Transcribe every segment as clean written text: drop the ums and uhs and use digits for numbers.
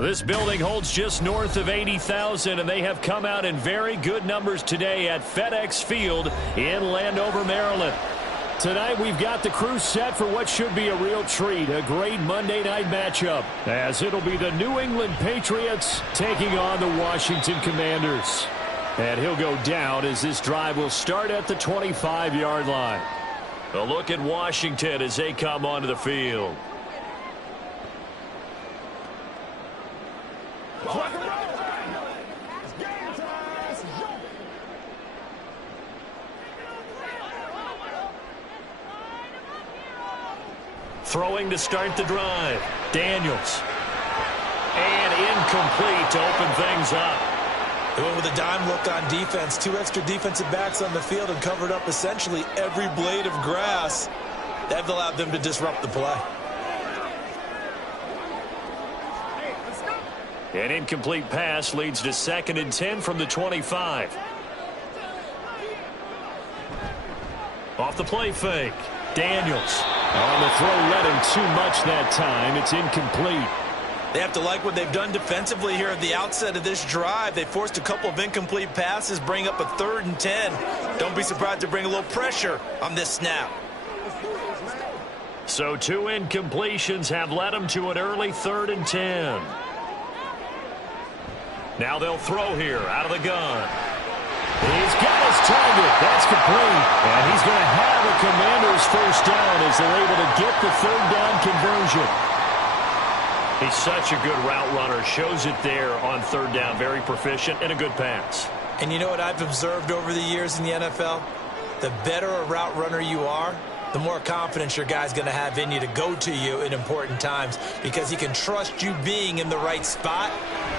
This building holds just north of 80,000, and they have come out in very good numbers today at FedEx Field in Landover, Maryland. Tonight we've got the crew set for what should be a real treat, a great Monday night matchup, as it'll be the New England Patriots taking on the Washington Commanders. And he'll go down as this drive will start at the 25-yard line. A look at Washington as they come onto the field. Throwing to start the drive. Daniels. And incomplete to open things up. They went with a dime look on defense. 2 extra defensive backs on the field and covered up essentially every blade of grass. That allowed them to disrupt the play. An incomplete pass leads to 2nd and 10 from the 25. Off the play fake. Daniels. On the throw, led him too much that time. It's incomplete. They have to like what they've done defensively here at the outset of this drive. They forced a couple of incomplete passes, bring up a 3rd and 10. Don't be surprised to bring a little pressure on this snap. So 2 incompletions have led them to an early 3rd and 10. Now they'll throw here out of the gun. He's got his target. That's complete. And he's going to have a Commanders first down as they're able to get the 3rd down conversion. He's such a good route runner. Shows it there on 3rd down. Very proficient and a good pass. And you know what I've observed over the years in the NFL? The better a route runner you are, the more confidence your guy's going to have in you to go to you in important times because he can trust you being in the right spot,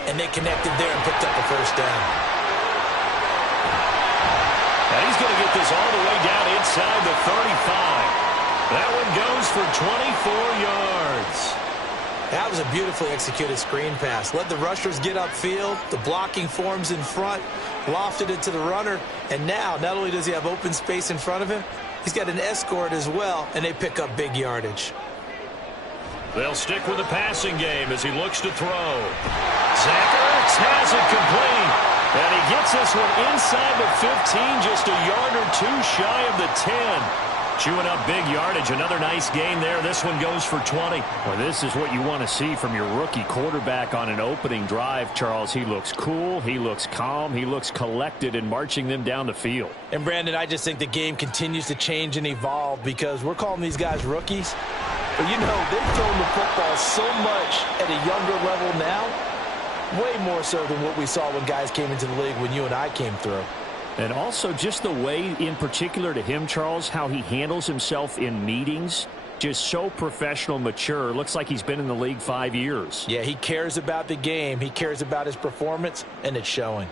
and they connected there and picked up a first down. And he's going to get this all the way down inside the 35. That one goes for 24 yards. That was a beautifully executed screen pass. Let the rushers get upfield. The blocking forms in front. Lofted it to the runner. And now, not only does he have open space in front of him, he's got an escort as well, and they pick up big yardage. They'll stick with the passing game as he looks to throw. Zach Ertz has it complete. And he gets this one inside the 15, just a yard or 2 shy of the 10. Chewing up big yardage. Another nice gain there. This one goes for 20. Well, this is what you want to see from your rookie quarterback on an opening drive, Charles. He looks cool. He looks calm. He looks collected in marching them down the field. And, Brandon, I just think the game continues to change and evolve because we're calling these guys rookies. But, you know, they've thrown the football so much at a younger level now, way more so than what we saw when guys came into the league when you and I came through. And also just the way, in particular to him, Charles, how he handles himself in meetings. Just so professional, mature. Looks like he's been in the league 5 years. Yeah, he cares about the game. He cares about his performance, and it's showing.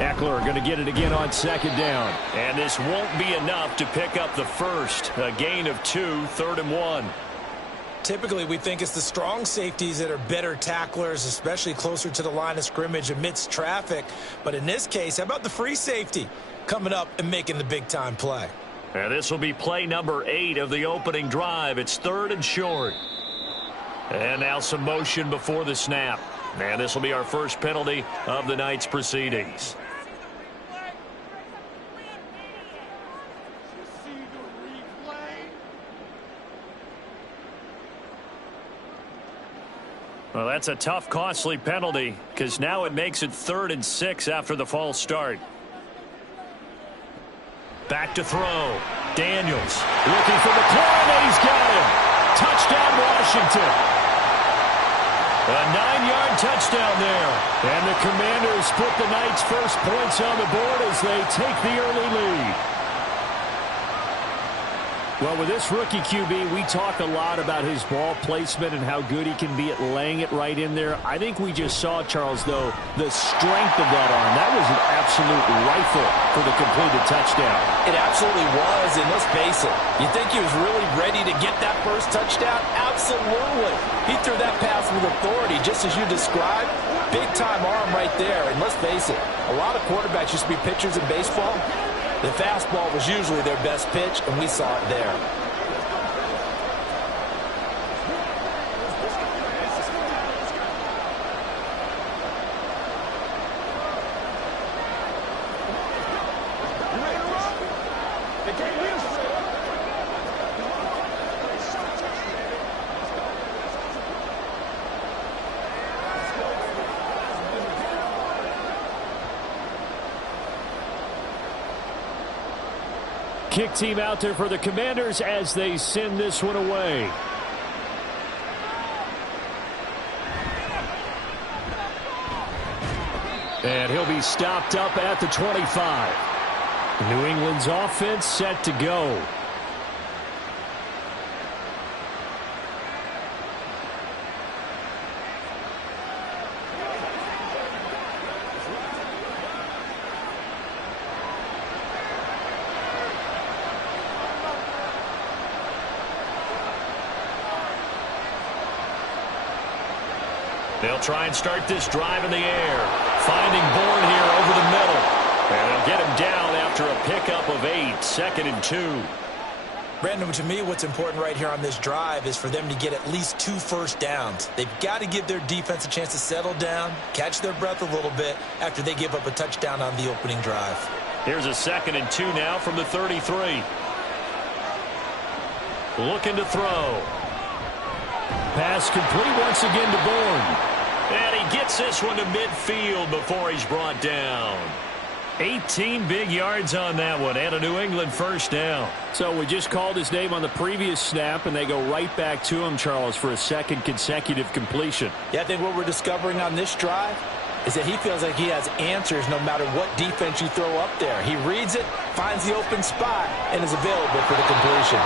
Eckler going to get it again on 2nd down. And this won't be enough to pick up the first. A gain of 2, 3rd and 1. Typically, we think it's the strong safeties that are better tacklers, especially closer to the line of scrimmage amidst traffic. But in this case, how about the free safety coming up and making the big-time play? And this will be play number 8 of the opening drive. It's 3rd and short. And now some motion before the snap. And this will be our first penalty of the night's proceedings. Well, that's a tough, costly penalty because now it makes it 3rd and 6 after the false start. Back to throw. Daniels looking for the play, and he's got him. Touchdown, Washington. A 9-yard touchdown there. And the Commanders put the night's first points on the board as they take the early lead. Well, with this rookie QB, we talk a lot about his ball placement and how good he can be at laying it right in there. I think we just saw, Charles, though, the strength of that arm. That was an absolute rifle for the completed touchdown. It absolutely was, and let's face it, you think he was really ready to get that first touchdown? Absolutely. He threw that pass with authority, just as you described. Big-time arm right there, and let's face it, a lot of quarterbacks used to be pitchers in baseball. The fastball was usually their best pitch, and we saw it there. kick team out there for the Commanders as they send this one away. And he'll be stopped up at the 25. New England's offense set to go. They'll try and start this drive in the air. Finding Bourne here over the middle. And they'll get him down after a pickup of 8. 2nd and 2. Brandon, to me, what's important right here on this drive is for them to get at least 2 first downs. They've got to give their defense a chance to settle down, catch their breath a little bit after they give up a touchdown on the opening drive. Here's a 2nd and 2 now from the 33. Looking to throw. Pass complete once again to Bourne. And he gets this one to midfield before he's brought down. 18 big yards on that one, and a New England first down. So we just called his name on the previous snap, and they go right back to him, Charles, for a 2nd consecutive completion. Yeah, I think what we're discovering on this drive is that he feels like he has answers no matter what defense you throw up there. He reads it, finds the open spot, and is available for the completion.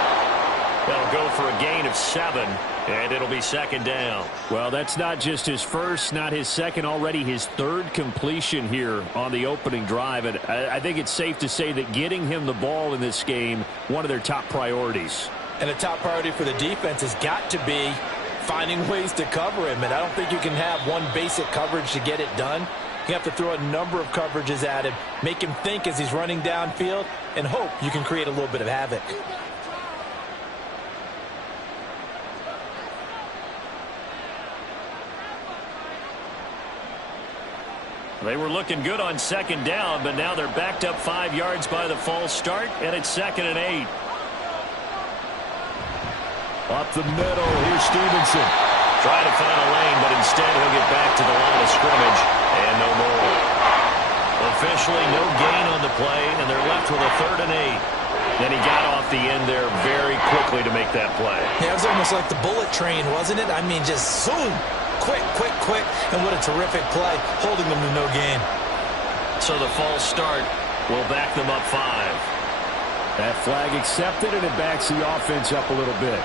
That'll go for a gain of 7, and it'll be 2nd down. Well, that's not just his first, not his second, already his 3rd completion here on the opening drive. And I think it's safe to say that getting him the ball in this game, one of their top priorities. And a top priority for the defense has got to be finding ways to cover him. And I don't think you can have one basic coverage to get it done. You have to throw a number of coverages at him, make him think as he's running downfield, and hope you can create a little bit of havoc. They were looking good on 2nd down, but now they're backed up 5 yards by the false start, and it's 2nd and 8. Up the middle, here's Stevenson. Trying to find a lane, but instead he'll get back to the line of scrimmage, and no more. Officially no gain on the play, and they're left with a 3rd and 8. Then he got off the end there very quickly to make that play. Yeah, it was almost like the bullet train, wasn't it? I mean, just zoom. Quick, quick, quick, and what a terrific play, holding them to no gain. So the false start will back them up 5. That flag accepted, and it backs the offense up a little bit.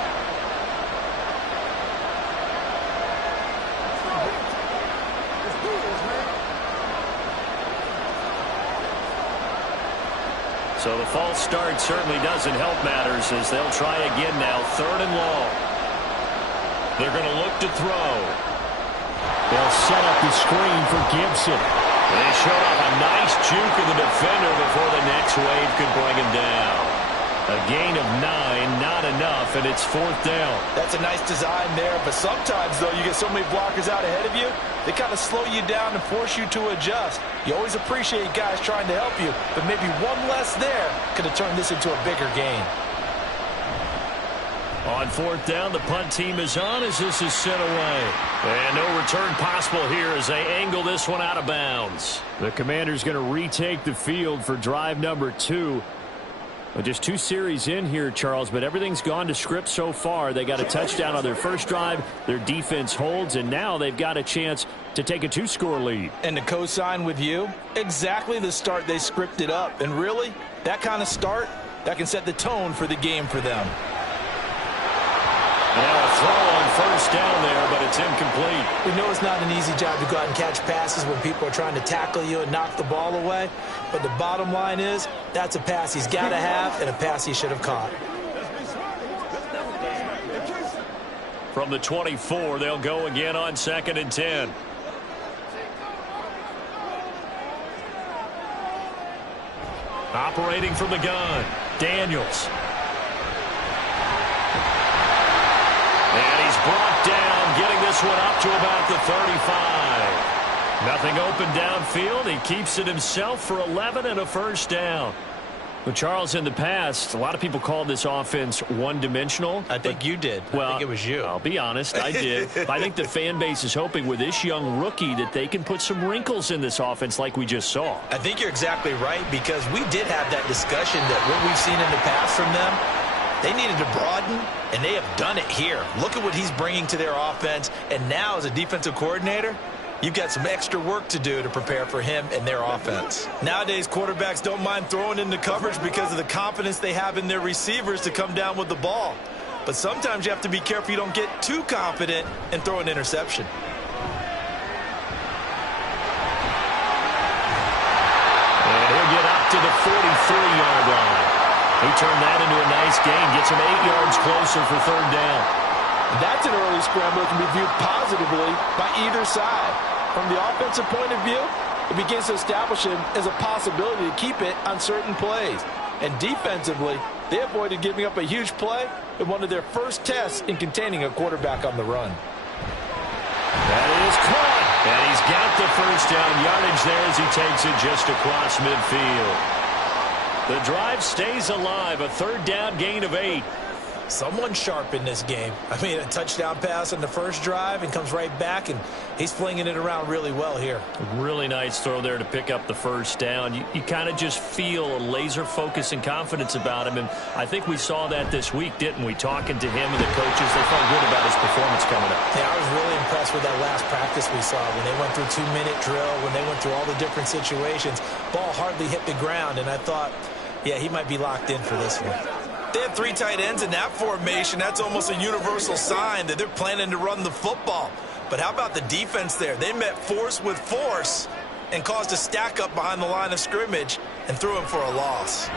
So the false start certainly doesn't help matters as they'll try again now, 3rd and long. They're going to look to throw. They'll set up the screen for Gibson. They showed off a nice juke of the defender before the next wave could bring him down. A gain of 9, not enough, and it's 4th down. That's a nice design there, but sometimes, though, you get so many blockers out ahead of you, they kind of slow you down and force you to adjust. You always appreciate guys trying to help you, but maybe one less there could have turned this into a bigger gain. On 4th down, the punt team is on as this is sent away. And no return possible here as they angle this one out of bounds. The Commanders going to retake the field for drive number 2. Well, just 2 series in here, Charles, but everything's gone to script so far. They got a touchdown on their first drive. Their defense holds, and now they've got a chance to take a 2-score lead. And to co-sign with you, exactly the start they scripted up. And really, that kind of start, that can set the tone for the game for them. Now a throw on first down there, but it's incomplete. We know it's not an easy job to go out and catch passes when people are trying to tackle you and knock the ball away. But the bottom line is, that's a pass he's got to have and a pass he should have caught. From the 24, they'll go again on 2nd and 10. Operating from the gun, Daniels. And he's brought down, getting this one up to about the 35. Nothing open downfield. He keeps it himself for 11 and a first down. Well, Charles, in the past, a lot of people called this offense one-dimensional. I think you did. Well, I think it was you. I'll be honest, I did. I think the fan base is hoping with this young rookie that they can put some wrinkles in this offense like we just saw. I think you're exactly right, because we did have that discussion that what we've seen in the past from them, they needed to broaden, and they have done it here. Look at what he's bringing to their offense, and now as a defensive coordinator, you've got some extra work to do to prepare for him and their offense. Nowadays, quarterbacks don't mind throwing into coverage because of the confidence they have in their receivers to come down with the ball. But sometimes you have to be careful you don't get too confident and throw an interception. And he'll get up to the 43-yard line. He turned that into a nice gain, gets him 8 yards closer for third down. That's an early scramble that can be viewed positively by either side. From the offensive point of view, it begins to establish him as a possibility to keep it on certain plays. And defensively, they avoided giving up a huge play in one of their first tests in containing a quarterback on the run. That is caught. And he's got the first down yardage there as he takes it just across midfield. The drive stays alive, a third down gain of 8. Someone sharp in this game. I mean, a touchdown pass on the first drive and comes right back, and he's flinging it around really well here. Really nice throw there to pick up the first down. You kind of just feel a laser focus and confidence about him, and I think we saw that this week, didn't we? Talking to him and the coaches, they felt good about his performance coming up. Yeah, I was really impressed with that last practice we saw when they went through 2-minute drill, when they went through all the different situations. Ball hardly hit the ground, and I thought, yeah, he might be locked in for this one. They have 3 tight ends in that formation. That's almost a universal sign that they're planning to run the football. But how about the defense there? They met force with force and caused a stack up behind the line of scrimmage and threw him for a loss.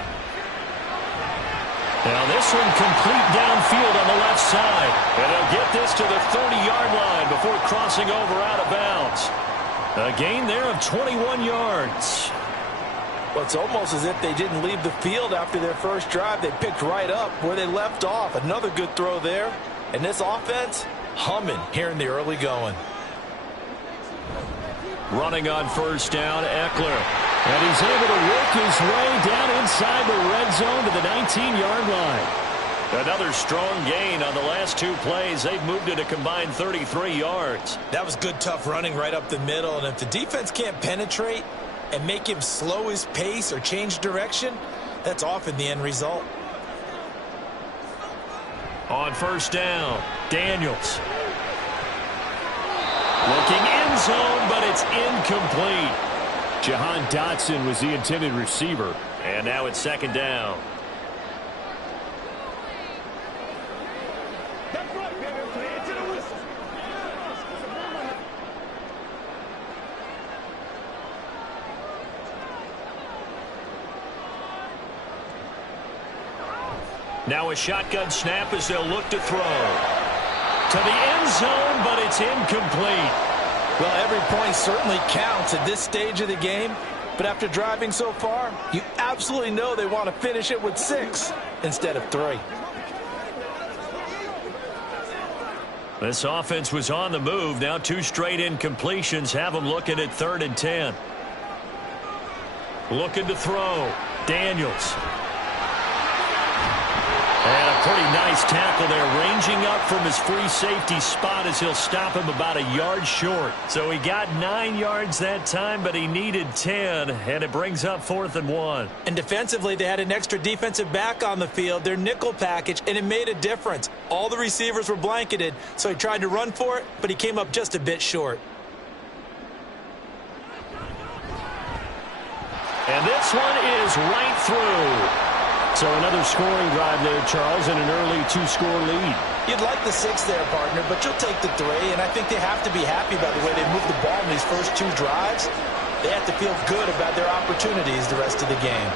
Now this one complete downfield on the left side. And they'll get this to the 30-yard line before crossing over out of bounds. A gain there of 21 yards. Well, it's almost as if they didn't leave the field after their first drive. They picked right up where they left off. Another good throw there. And this offense, humming here in the early going. Running on first down, Eckler. And he's able to work his way down inside the red zone to the 19-yard line. Another strong gain on the last 2 plays. They've moved it a combined 33 yards. That was good, tough running right up the middle. And if the defense can't penetrate and make him slow his pace or change direction, that's often the end result. On first down, Daniels. Looking end zone, but it's incomplete. Jahan Dotson was the intended receiver, and now it's second down. Now a shotgun snap as they'll look to throw. To the end zone, but it's incomplete. Well, every point certainly counts at this stage of the game. But after driving so far, you absolutely know they want to finish it with 6 instead of 3. This offense was on the move. Now 2 straight incompletions have them looking at 3rd and 10. Looking to throw. Daniels. And a pretty nice tackle there, ranging up from his free safety spot as he'll stop him about a yard short. So he got 9 yards that time, but he needed 10, and it brings up 4th and 1. And defensively, they had an extra defensive back on the field, their nickel package, and it made a difference. All the receivers were blanketed, so he tried to run for it, but he came up just a bit short. And this one is right through. So another scoring drive there, Charles, and an early 2-score lead. You'd like the 6 there, partner, but you'll take the 3, and I think they have to be happy about the way they moved the ball in these first 2 drives. They have to feel good about their opportunities the rest of the game.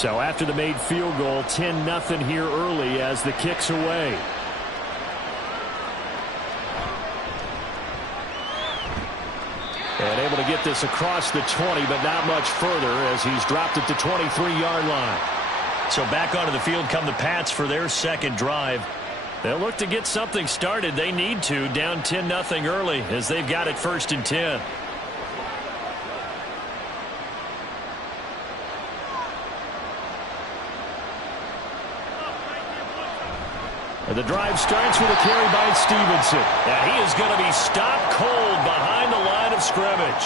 So after the made field goal, 10-0 here early as the kick's away. And able to get this across the 20, but not much further as he's dropped it to 23-yard line. So back onto the field come the Pats for their second drive. They'll look to get something started. They need to, down 10-0 early as they've got it 1st and 10. And the drive starts with a carry by Stevenson. And he is going to be stopped cold behind the line of scrimmage.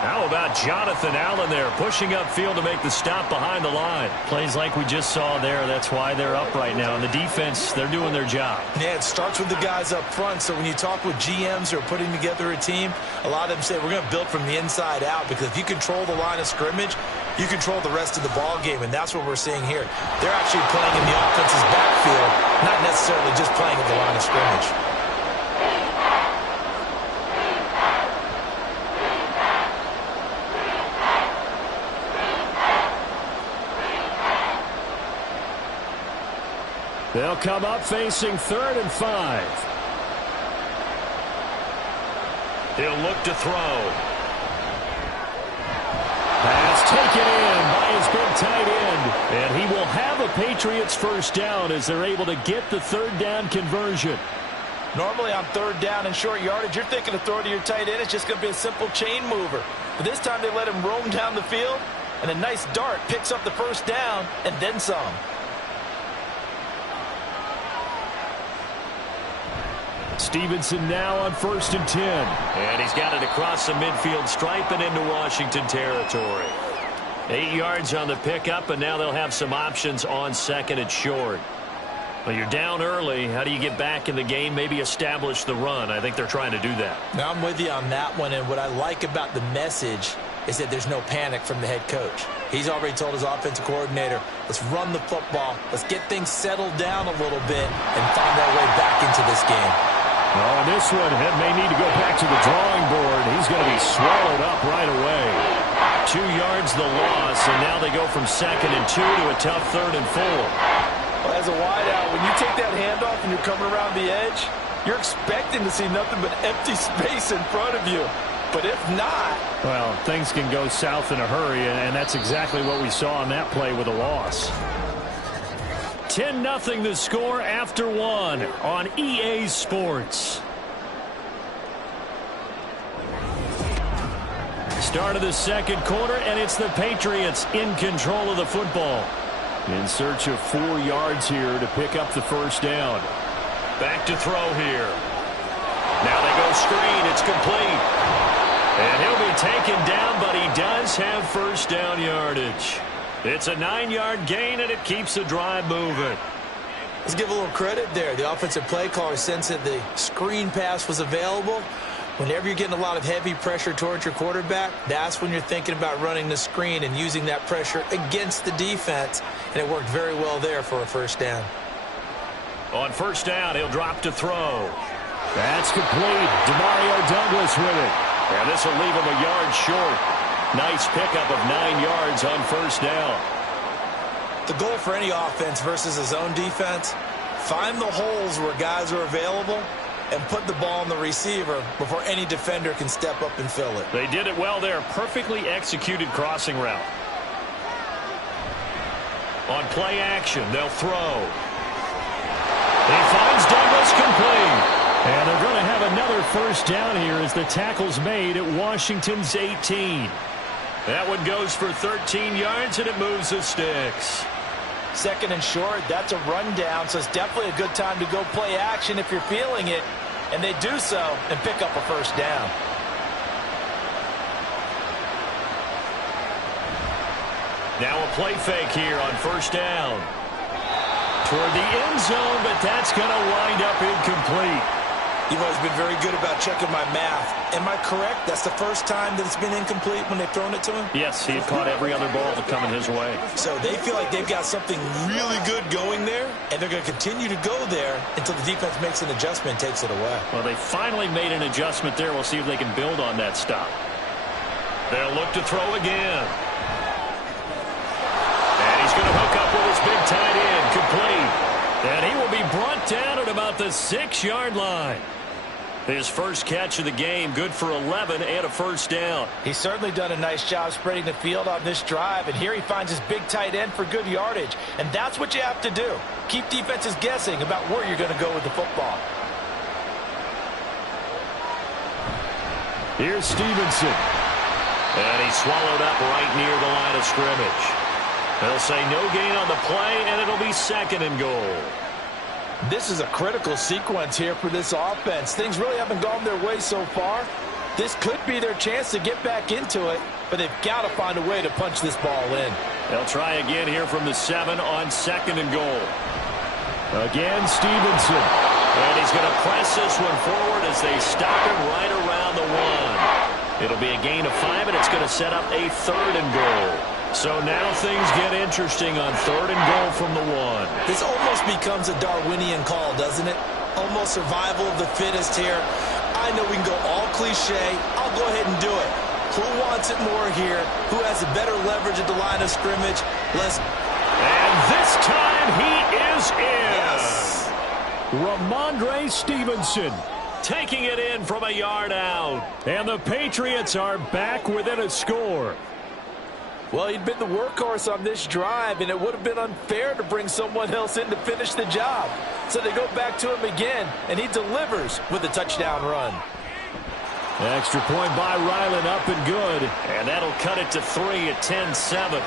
How about Jonathan Allen there pushing upfield to make the stop behind the line? Plays like we just saw there. That's why they're up right now. And the defense, they're doing their job. Yeah, it starts with the guys up front. So when you talk with GMs who are putting together a team, a lot of them say we're going to build from the inside out, because if you control the line of scrimmage, you control the rest of the ball game, and that's what we're seeing here. They're actually playing in the offense's backfield, not necessarily just playing at the line of scrimmage. They'll come up facing 3rd and 5. He'll look to throw. Pass taken in by his big tight end. And he will have a Patriots first down as they're able to get the 3rd down conversion. Normally on 3rd down and short yardage, you're thinking to throw to your tight end. It's just going to be a simple chain mover. But this time they let him roam down the field, and a nice dart picks up the first down and then some. Stevenson now on 1st and 10. And he's got it across the midfield stripe and into Washington territory. 8 yards on the pickup, and now they'll have some options on 2nd and short. Well, you're down early. How do you get back in the game? Maybe establish the run. I think they're trying to do that. Now, I'm with you on that one, and what I like about the message is that there's no panic from the head coach. He's already told his offensive coordinator, let's run the football, let's get things settled down a little bit and find our way back into this game. Oh, this one may need to go back to the drawing board. He's going to be swallowed up right away. 2 yards the loss, and now they go from 2nd and 2 to a tough 3rd and 4. Well, as a wideout, when you take that handoff and you're coming around the edge, you're expecting to see nothing but empty space in front of you. But if not... Well, things can go south in a hurry, and that's exactly what we saw on that play with a loss. 10-0 the score after 1 on EA Sports. Start of the 2nd quarter, and it's the Patriots in control of the football. In search of 4 yards here to pick up the first down. Back to throw here. Now they go screen. It's complete. And he'll be taken down, but he does have first down yardage. It's a 9-yard gain, and it keeps the drive moving. Let's give a little credit there. The offensive play caller sensed that the screen pass was available. Whenever you're getting a lot of heavy pressure towards your quarterback, that's when you're thinking about running the screen and using that pressure against the defense. And it worked very well there for a first down. On first down, he'll drop to throw. That's complete. Demario Douglas with it. And this will leave him a yard short. Nice pickup of 9 yards on first down. The goal for any offense versus his own defense, find the holes where guys are available and put the ball on the receiver before any defender can step up and fill it. They did it well there. Perfectly executed crossing route. On play action, they'll throw. He finds Douglas complete. And they're going to have another first down here as the tackle's made at Washington's 18. That one goes for 13 yards, and it moves the sticks. 2nd and short, that's a rundown, so it's definitely a good time to go play action if you're feeling it. And they do so and pick up a first down. Now a play fake here on first down. Toward the end zone, but that's going to wind up incomplete. You've always been very good about checking my math. Am I correct? That's the first time that it's been incomplete when they've thrown it to him? Yes, he had caught every other ball coming his way. So they feel like they've got something really good going there, and they're going to continue to go there until the defense makes an adjustment and takes it away. Well, they finally made an adjustment there. We'll see if they can build on that stop. They'll look to throw again. And he's going to And he will be brought down at about the 6-yard line. His first catch of the game, good for 11 and a first down. He's certainly done a nice job spreading the field on this drive, and here he finds his big tight end for good yardage. And that's what you have to do. Keep defenses guessing about where you're going to go with the football. Here's Stevenson. And he's swallowed up right near the line of scrimmage. They'll say no gain on the play, and it'll be 2nd and goal. This is a critical sequence here for this offense. Things really haven't gone their way so far. This could be their chance to get back into it, but they've got to find a way to punch this ball in. They'll try again here from the 7 on 2nd and goal. Again, Stevenson. And he's going to press this one forward as they stop him right around the 1. It'll be a gain of 5, and it's going to set up a 3rd and goal. So now things get interesting on 3rd and goal from the 1. This almost becomes a Darwinian call, doesn't it? Almost survival of the fittest here. I know we can go all cliche. I'll go ahead and do it. Who wants it more here? Who has a better leverage at the line of scrimmage? And this time he is in. Yes. Ramondre Stevenson taking it in from a yard out. And the Patriots are back within a score. Well, he'd been the workhorse on this drive, and it would have been unfair to bring someone else in to finish the job. So they go back to him again, and he delivers with a touchdown run. Extra point by Ryland, up and good. And that'll cut it to 3 at 10-7.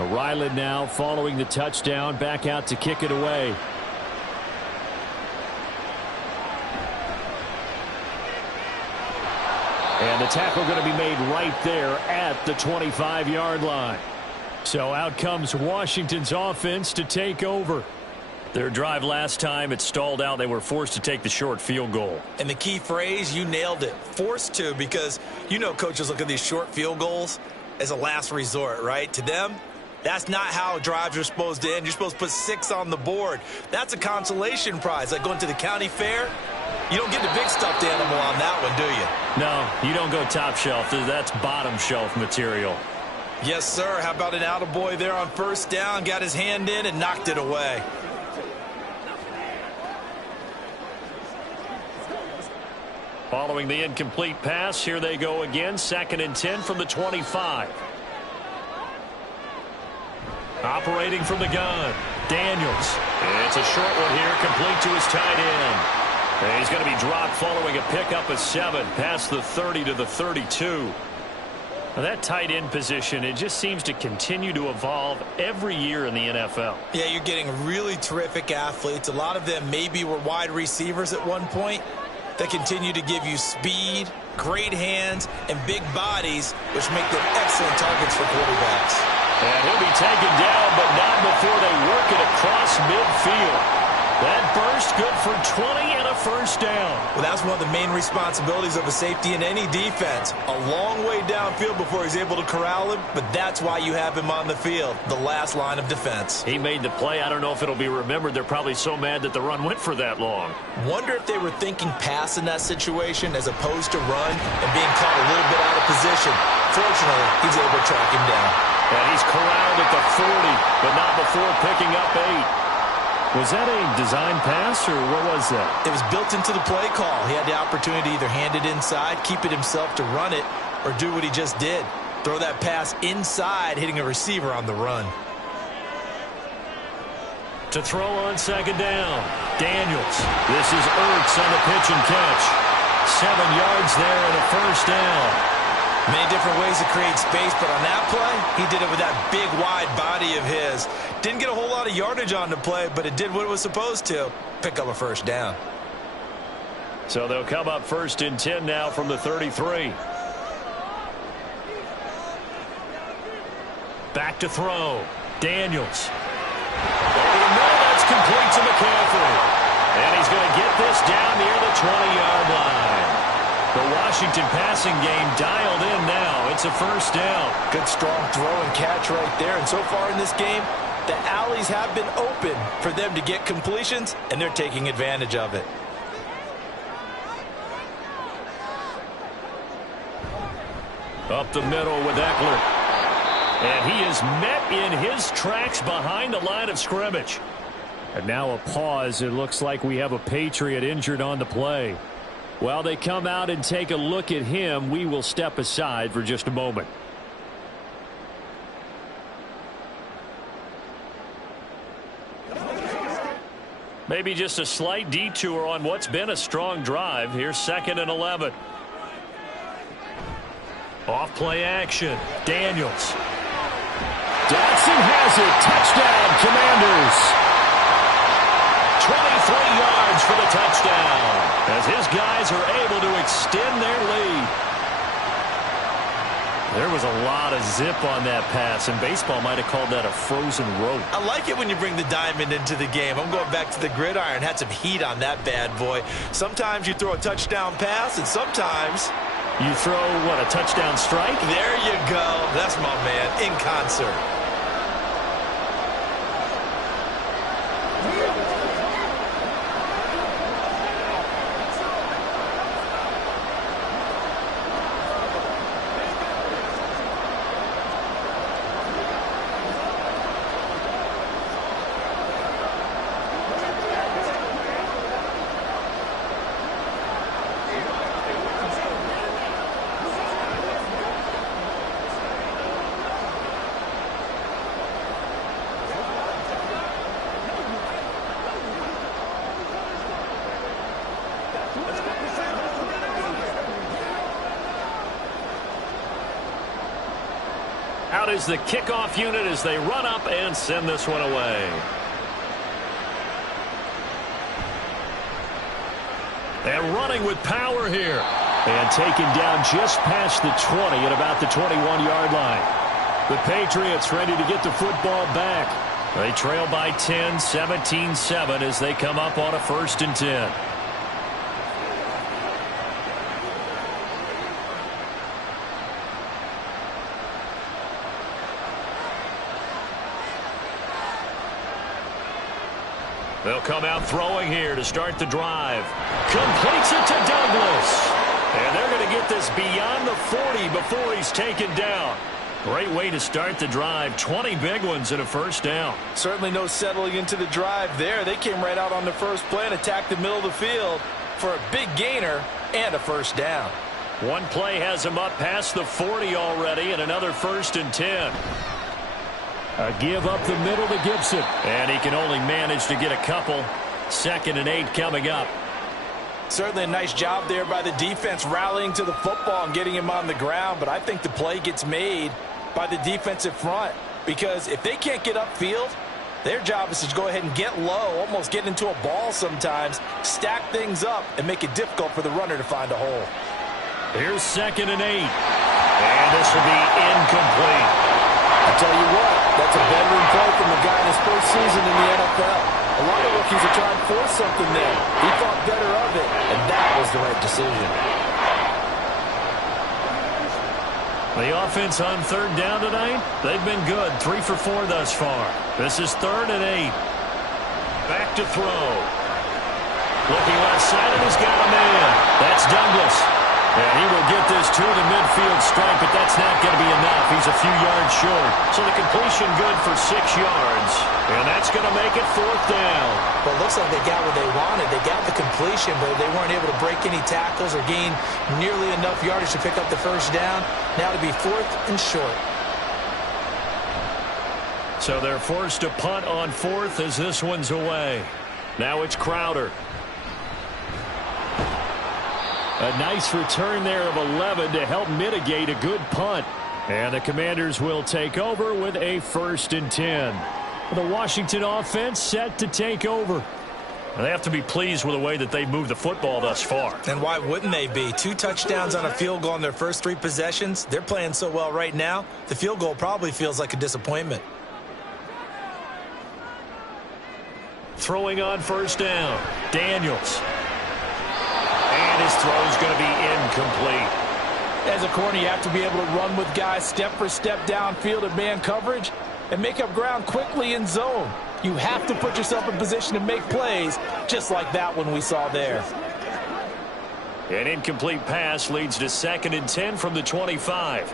Ryland now following the touchdown, back out to kick it away. And the tackle going to be made right there at the 25-yard line. So out comes Washington's offense to take over. Their drive last time, it stalled out. They were forced to take the short field goal. And the key phrase, you nailed it. Forced to, because you know coaches look at these short field goals as a last resort, right? To them, that's not how drives are supposed to end. You're supposed to put 6 on the board. That's a consolation prize. Like going to the county fair, you don't get the big stuffed animal on that one, do you? No, you don't go top shelf. That's bottom shelf material. Yes, sir. How about an attaboy there on first down? Got his hand in and knocked it away. Following the incomplete pass, here they go again. 2nd and 10 from the 25. Operating from the gun, Daniels. It's a short one here, complete to his tight end. And he's going to be dropped following a pickup of 7, past the 30 to the 32. Now that tight end position, it just seems to continue to evolve every year in the NFL. Yeah, you're getting really terrific athletes. A lot of them maybe were wide receivers at one point that continue to give you speed, great hands, and big bodies, which make them excellent targets for quarterbacks. And he'll be taken down, but not before they work it across midfield. That burst good for 20 and a first down. Well, that's one of the main responsibilities of a safety in any defense. A long way downfield before he's able to corral him, but that's why you have him on the field, the last line of defense. He made the play. I don't know if it'll be remembered. They're probably so mad that the run went for that long. Wonder if they were thinking pass in that situation as opposed to run and being caught a little bit out of position. Fortunately, he's able to track him down. And he's corralled at the 40, but not before picking up 8. Was that a design pass, or what was that? It was built into the play call. He had the opportunity to either hand it inside, keep it himself to run it, or do what he just did. Throw that pass inside, hitting a receiver on the run. To throw on 2nd down, Daniels. This is Ertz on the pitch and catch. 7 yards there and a first down. Many different ways to create space, but on that play, he did it with that big, wide body of his. Didn't get a whole lot of yardage on the play, but it did what it was supposed to. Pick up a first down. So they'll come up 1st and 10 now from the 33. Back to throw. Daniels. Over the middle, that's complete to McCaffrey. And he's going to get this down near the 20-yard line. The Washington passing game dialed in now. It's a first down. Good strong throw and catch right there. And so far in this game, the alleys have been open for them to get completions, and they're taking advantage of it. Up the middle with Eckler. And he is met in his tracks behind the line of scrimmage. And now a pause. It looks like we have a Patriot injured on the play. While they come out and take a look at him, we will step aside for just a moment. Maybe just a slight detour on what's been a strong drive. Here's 2nd and 11. Off play action. Daniels. Dotson has it. Touchdown, Commanders. 23 yards for the touchdown as his guys are able to extend their lead. There was a lot of zip on that pass, and baseball might have called that a frozen rope. I like it when you bring the diamond into the game. I'm going back to the gridiron. Had some heat on that bad boy. Sometimes you throw a touchdown pass, and sometimes you throw, what, a touchdown strike? There you go. That's my man, in concert. Out is the kickoff unit as they run up and send this one away. And running with power here. And taken down just past the 20 at about the 21-yard line. The Patriots ready to get the football back. They trail by 10, 17-7 as they come up on a 1st and 10. They'll come out throwing here to start the drive. Completes it to Douglas. And they're going to get this beyond the 40 before he's taken down. Great way to start the drive. 20 big ones and a first down. Certainly no settling into the drive there. They came right out on the first play and attacked the middle of the field for a big gainer and a first down. One play has him up past the 40 already and another 1st and 10. A give up the middle to Gibson. And he can only manage to get a couple. 2nd and 8 coming up. Certainly a nice job there by the defense rallying to the football and getting him on the ground. But I think the play gets made by the defensive front. Because if they can't get upfield, their job is to go ahead and get low, almost get into a ball sometimes, stack things up, and make it difficult for the runner to find a hole. Here's 2nd and 8. And this will be incomplete. I tell you what, that's a veteran play from the guy in his first season in the NFL. A lot of rookies are trying to force something there. He thought better of it, and that was the right decision. The offense on 3rd down tonight, they've been good. 3 for 4 thus far. This is 3rd and 8. Back to throw. Looking left side, and he's got a man. That's Douglas. And he will get this to the midfield stripe, but that's not going to be enough. He's a few yards short. So the completion good for 6 yards. And that's going to make it 4th down. Well, it looks like they got what they wanted. They got the completion, but they weren't able to break any tackles or gain nearly enough yardage to pick up the first down. Now to be 4th and short. So they're forced to punt on 4th as this one's away. Now it's Crowder. A nice return there of 11 to help mitigate a good punt. And the Commanders will take over with a 1st and 10. The Washington offense set to take over. And they have to be pleased with the way that they moved the football thus far. And why wouldn't they be? 2 touchdowns on a field goal in their first 3 possessions. They're playing so well right now, the field goal probably feels like a disappointment. Throwing on 1st down. Daniels. And his throw is going to be incomplete. As a corner, you have to be able to run with guys step for step downfield in man coverage and make up ground quickly in zone. You have to put yourself in position to make plays, just like that one we saw there. An incomplete pass leads to 2nd and 10 from the 25.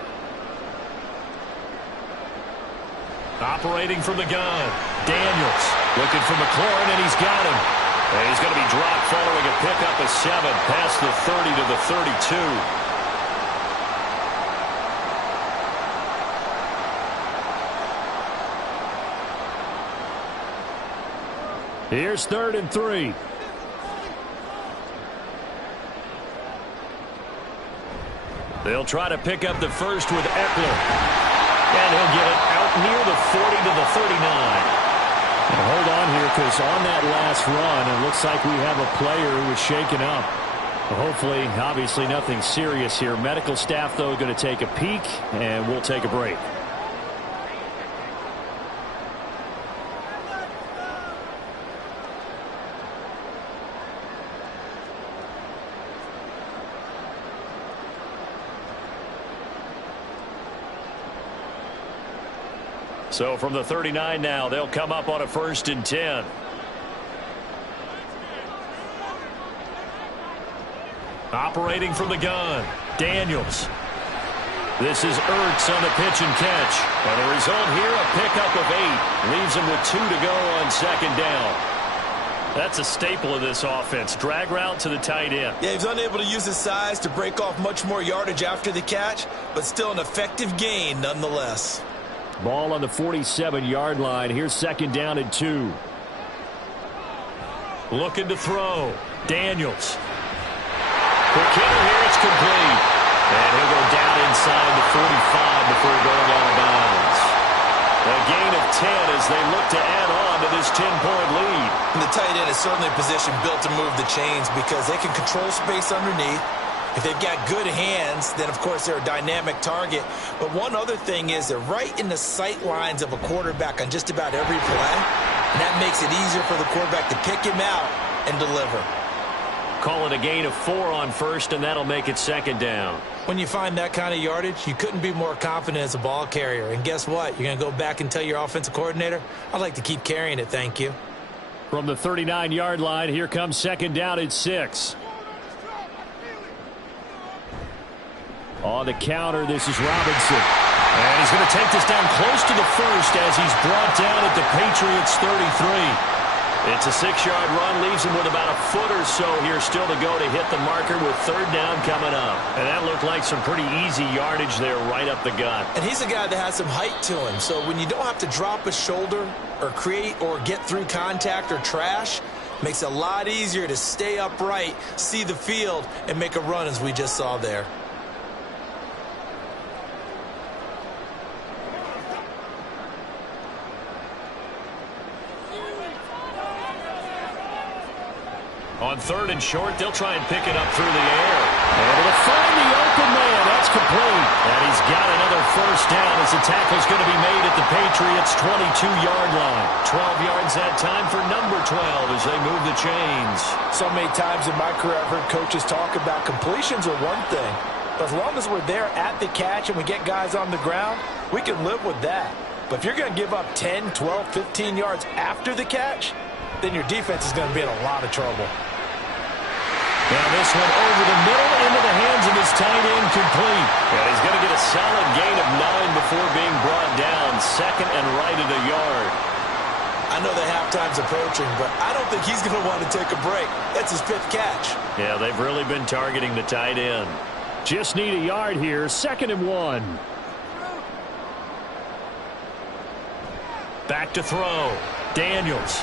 Operating from the gun. Daniels looking for McLaurin, and he's got him. And he's going to be dropped following a pickup of 7 past the 30 to the 32. Here's 3rd and 3. They'll try to pick up the first with Eckler. And he'll get it out near the 40 to the 39. Now hold on here, because on that last run, it looks like we have a player who was shaken up. Hopefully, obviously nothing serious here. Medical staff, though, going to take a peek, and we'll take a break. So from the 39 now, they'll come up on a 1st and 10. Operating from the gun, Daniels. This is Ertz on the pitch and catch. And the result here, a pickup of 8. Leaves him with 2 to go on 2nd down. That's a staple of this offense. Drag route to the tight end. Yeah, he's unable to use his size to break off much more yardage after the catch, but still an effective gain nonetheless. Ball on the 47-yard line. Here's 2nd down and 2. Looking to throw. Daniels. Quick hitter here. It's complete. And he'll go down inside the 45 before going out of bounds. A gain of 10 as they look to add on to this 10-point lead. And the tight end is certainly a position built to move the chains because they can control space underneath. If they've got good hands, then, of course, they're a dynamic target. But one other thing is they're right in the sight lines of a quarterback on just about every play. And that makes it easier for the quarterback to pick him out and deliver. Call it a gain of 4 on 1st, and that'll make it 2nd down. When you find that kind of yardage, you couldn't be more confident as a ball carrier. And guess what? You're going to go back and tell your offensive coordinator, I'd like to keep carrying it, thank you. From the 39-yard line, here comes 2nd down at 6. On the counter, this is Robinson. And he's going to take this down close to the 1st as he's brought down at the Patriots 33. It's a 6-yard run, leaves him with about a foot or so here still to go to hit the marker with 3rd down coming up. And that looked like some pretty easy yardage there right up the gut. And he's a guy that has some height to him. So when you don't have to drop a shoulder or create or get through contact or trash, makes it a lot easier to stay upright, see the field, and make a run as we just saw there. On 3rd and short, they'll try and pick it up through the air. Able to find the open man. That's complete. And he's got another 1st down as the tackle's going to be made at the Patriots' 22-yard line. 12 yards that time for number 12 as they move the chains. So many times in my career I've heard coaches talk about completions are one thing. But as long as we're there at the catch and we get guys on the ground, we can live with that. But if you're going to give up 10, 12, 15 yards after the catch, then your defense is going to be in a lot of trouble. Now this one over the middle into the hands of his tight end complete. And he's going to get a solid gain of 9 before being brought down. 2nd and right at a yard. I know that halftime's approaching, but I don't think he's going to want to take a break. That's his 5th catch. Yeah, they've really been targeting the tight end. Just need a yard here. 2nd and 1. Back to throw. Daniels.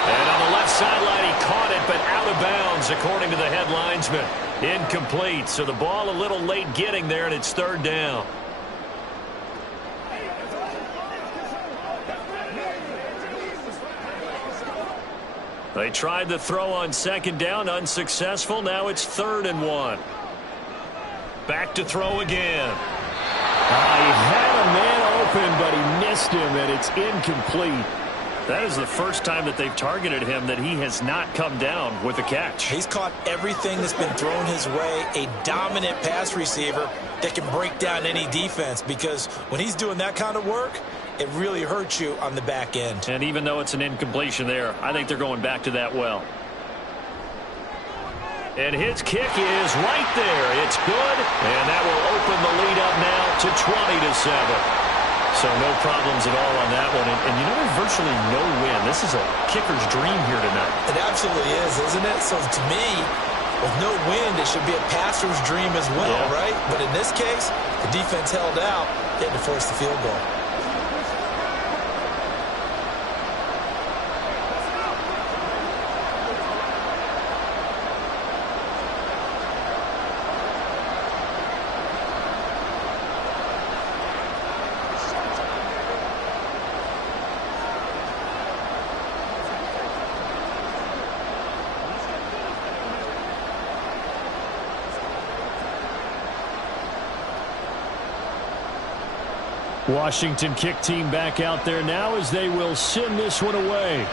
And on the left sideline, he caught it, but out of bounds is, according to the head linesman. Incomplete, so the ball a little late getting there, and it's third down. They tried the throw on second down, unsuccessful. Now it's 3rd and 1. Back to throw again. He had a man open, but he missed him, and it's incomplete. That is the first time that they've targeted him that he has not come down with a catch. He's caught everything that's been thrown his way. A dominant pass receiver that can break down any defense, because when he's doing that kind of work, it really hurts you on the back end. And even though it's an incompletion there, I think they're going back to that well. And his kick is right there. It's good, and that will open the lead up now to 20-7. So no problems at all on that one. And you know, there's virtually no win. This is a kicker's dream here tonight. It absolutely is, isn't it? So to me, with no wind, it should be a passer's dream as well, right? But in this case, the defense held out. They had to force the field goal. Washington kick team back out there now as they will send this one away.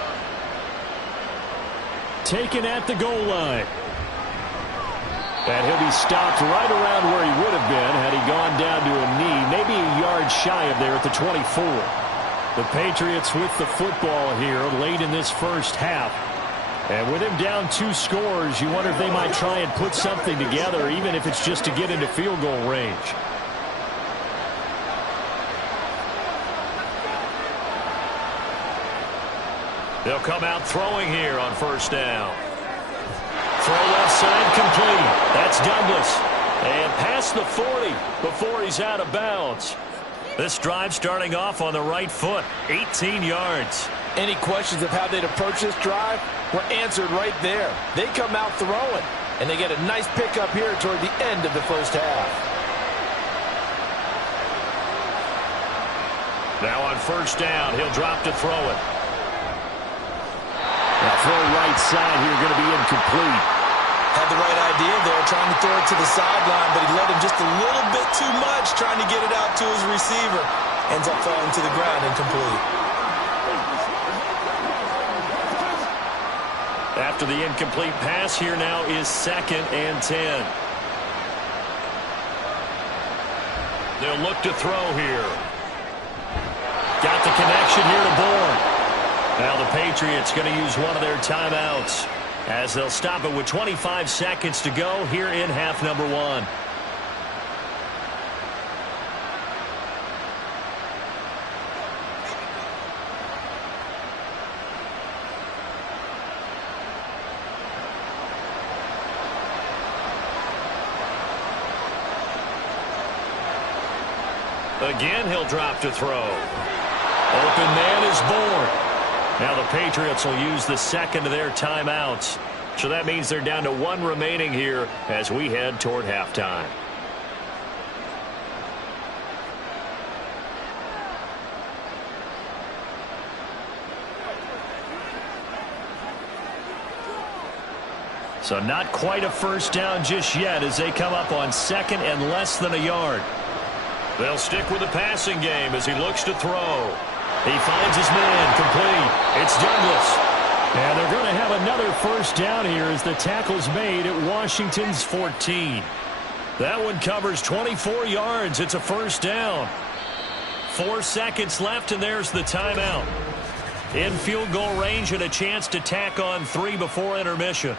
Taken at the goal line. And he'll be stopped right around where he would have been had he gone down to a knee, maybe a yard shy of there at the 24. The Patriots with the football here late in this first half. And with him down 2 scores, you wonder if they might try and put something together, even if it's just to get into field goal range. They'll come out throwing here on first down. Throw left side complete. That's Douglas. And past the 40 before he's out of bounds. This drive starting off on the right foot. 18 yards. Any questions of how they'd approach this drive were answered right there. They come out throwing, and they get a nice pickup here toward the end of the first half. Now on first down, he'll drop to throw it. Throw right side here, going to be incomplete. Had the right idea there, trying to throw it to the sideline, but he let him just a little bit too much, trying to get it out to his receiver. Ends up falling to the ground, incomplete. After the incomplete pass, here now is 2nd and 10. They'll look to throw here. Got the connection here to Bourne. Now the Patriots going to use one of their timeouts as they'll stop it with 25 seconds to go here in half number 1. Again, he'll drop to throw. Open man is Bourne. Now the Patriots will use the second of their timeouts. So that means they're down to 1 remaining here as we head toward halftime. So not quite a first down just yet as they come up on 2nd and less than a yard. They'll stick with the passing game as he looks to throw. He finds his man, complete. It's Douglas. And they're going to have another first down here as the tackle's made at Washington's 14. That one covers 24 yards. It's a first down. 4 seconds left, and there's the timeout. In field goal range and a chance to tack on 3 before intermission.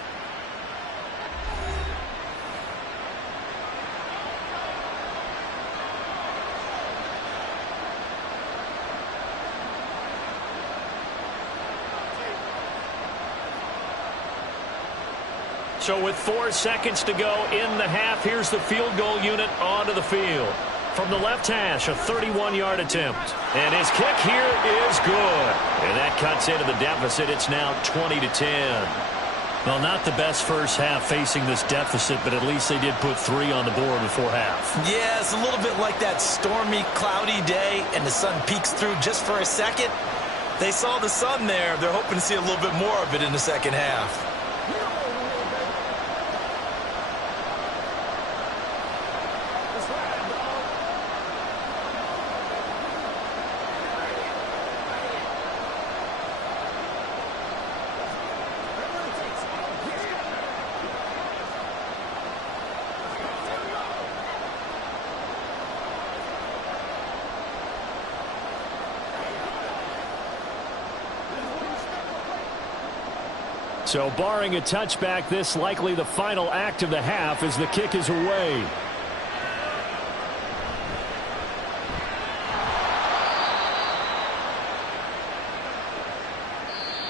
So with 4 seconds to go in the half, here's the field goal unit onto the field. From the left hash, a 31-yard attempt. And his kick here is good. And that cuts into the deficit. It's now 20-10. Well, not the best first half facing this deficit, but at least they did put 3 on the board before half. Yeah, it's a little bit like that stormy, cloudy day, and the sun peeks through just for a second. They saw the sun there. They're hoping to see a little bit more of it in the second half. So barring a touchback, this likely the final act of the half as the kick is away.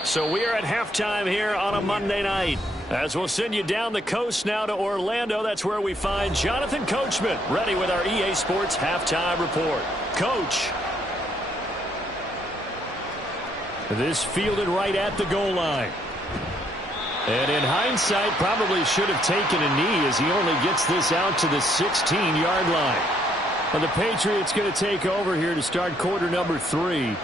So we are at halftime here on a Monday night. As we'll send you down the coast now to Orlando, that's where we find Jonathan Coachman ready with our EA Sports halftime report. Coach. This fielded right at the goal line. And in hindsight, probably should have taken a knee as he only gets this out to the 16-yard line. And the Patriots going to take over here to start quarter number 3.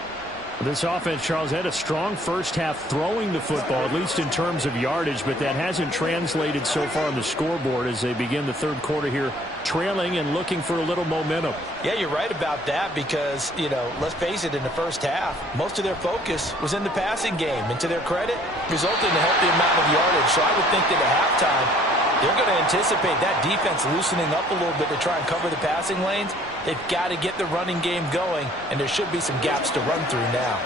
This offense, Charles, had a strong first half throwing the football, at least in terms of yardage, but that hasn't translated so far on the scoreboard as they begin the third quarter here, trailing and looking for a little momentum. Yeah, you're right about that because, let's face it, in the first half, most of their focus was in the passing game. And to their credit, resulted in a healthy amount of yardage. So I would think that at halftime, they're going to anticipate that defense loosening up a little bit to try and cover the passing lanes. They've got to get the running game going, and there should be some gaps to run through now.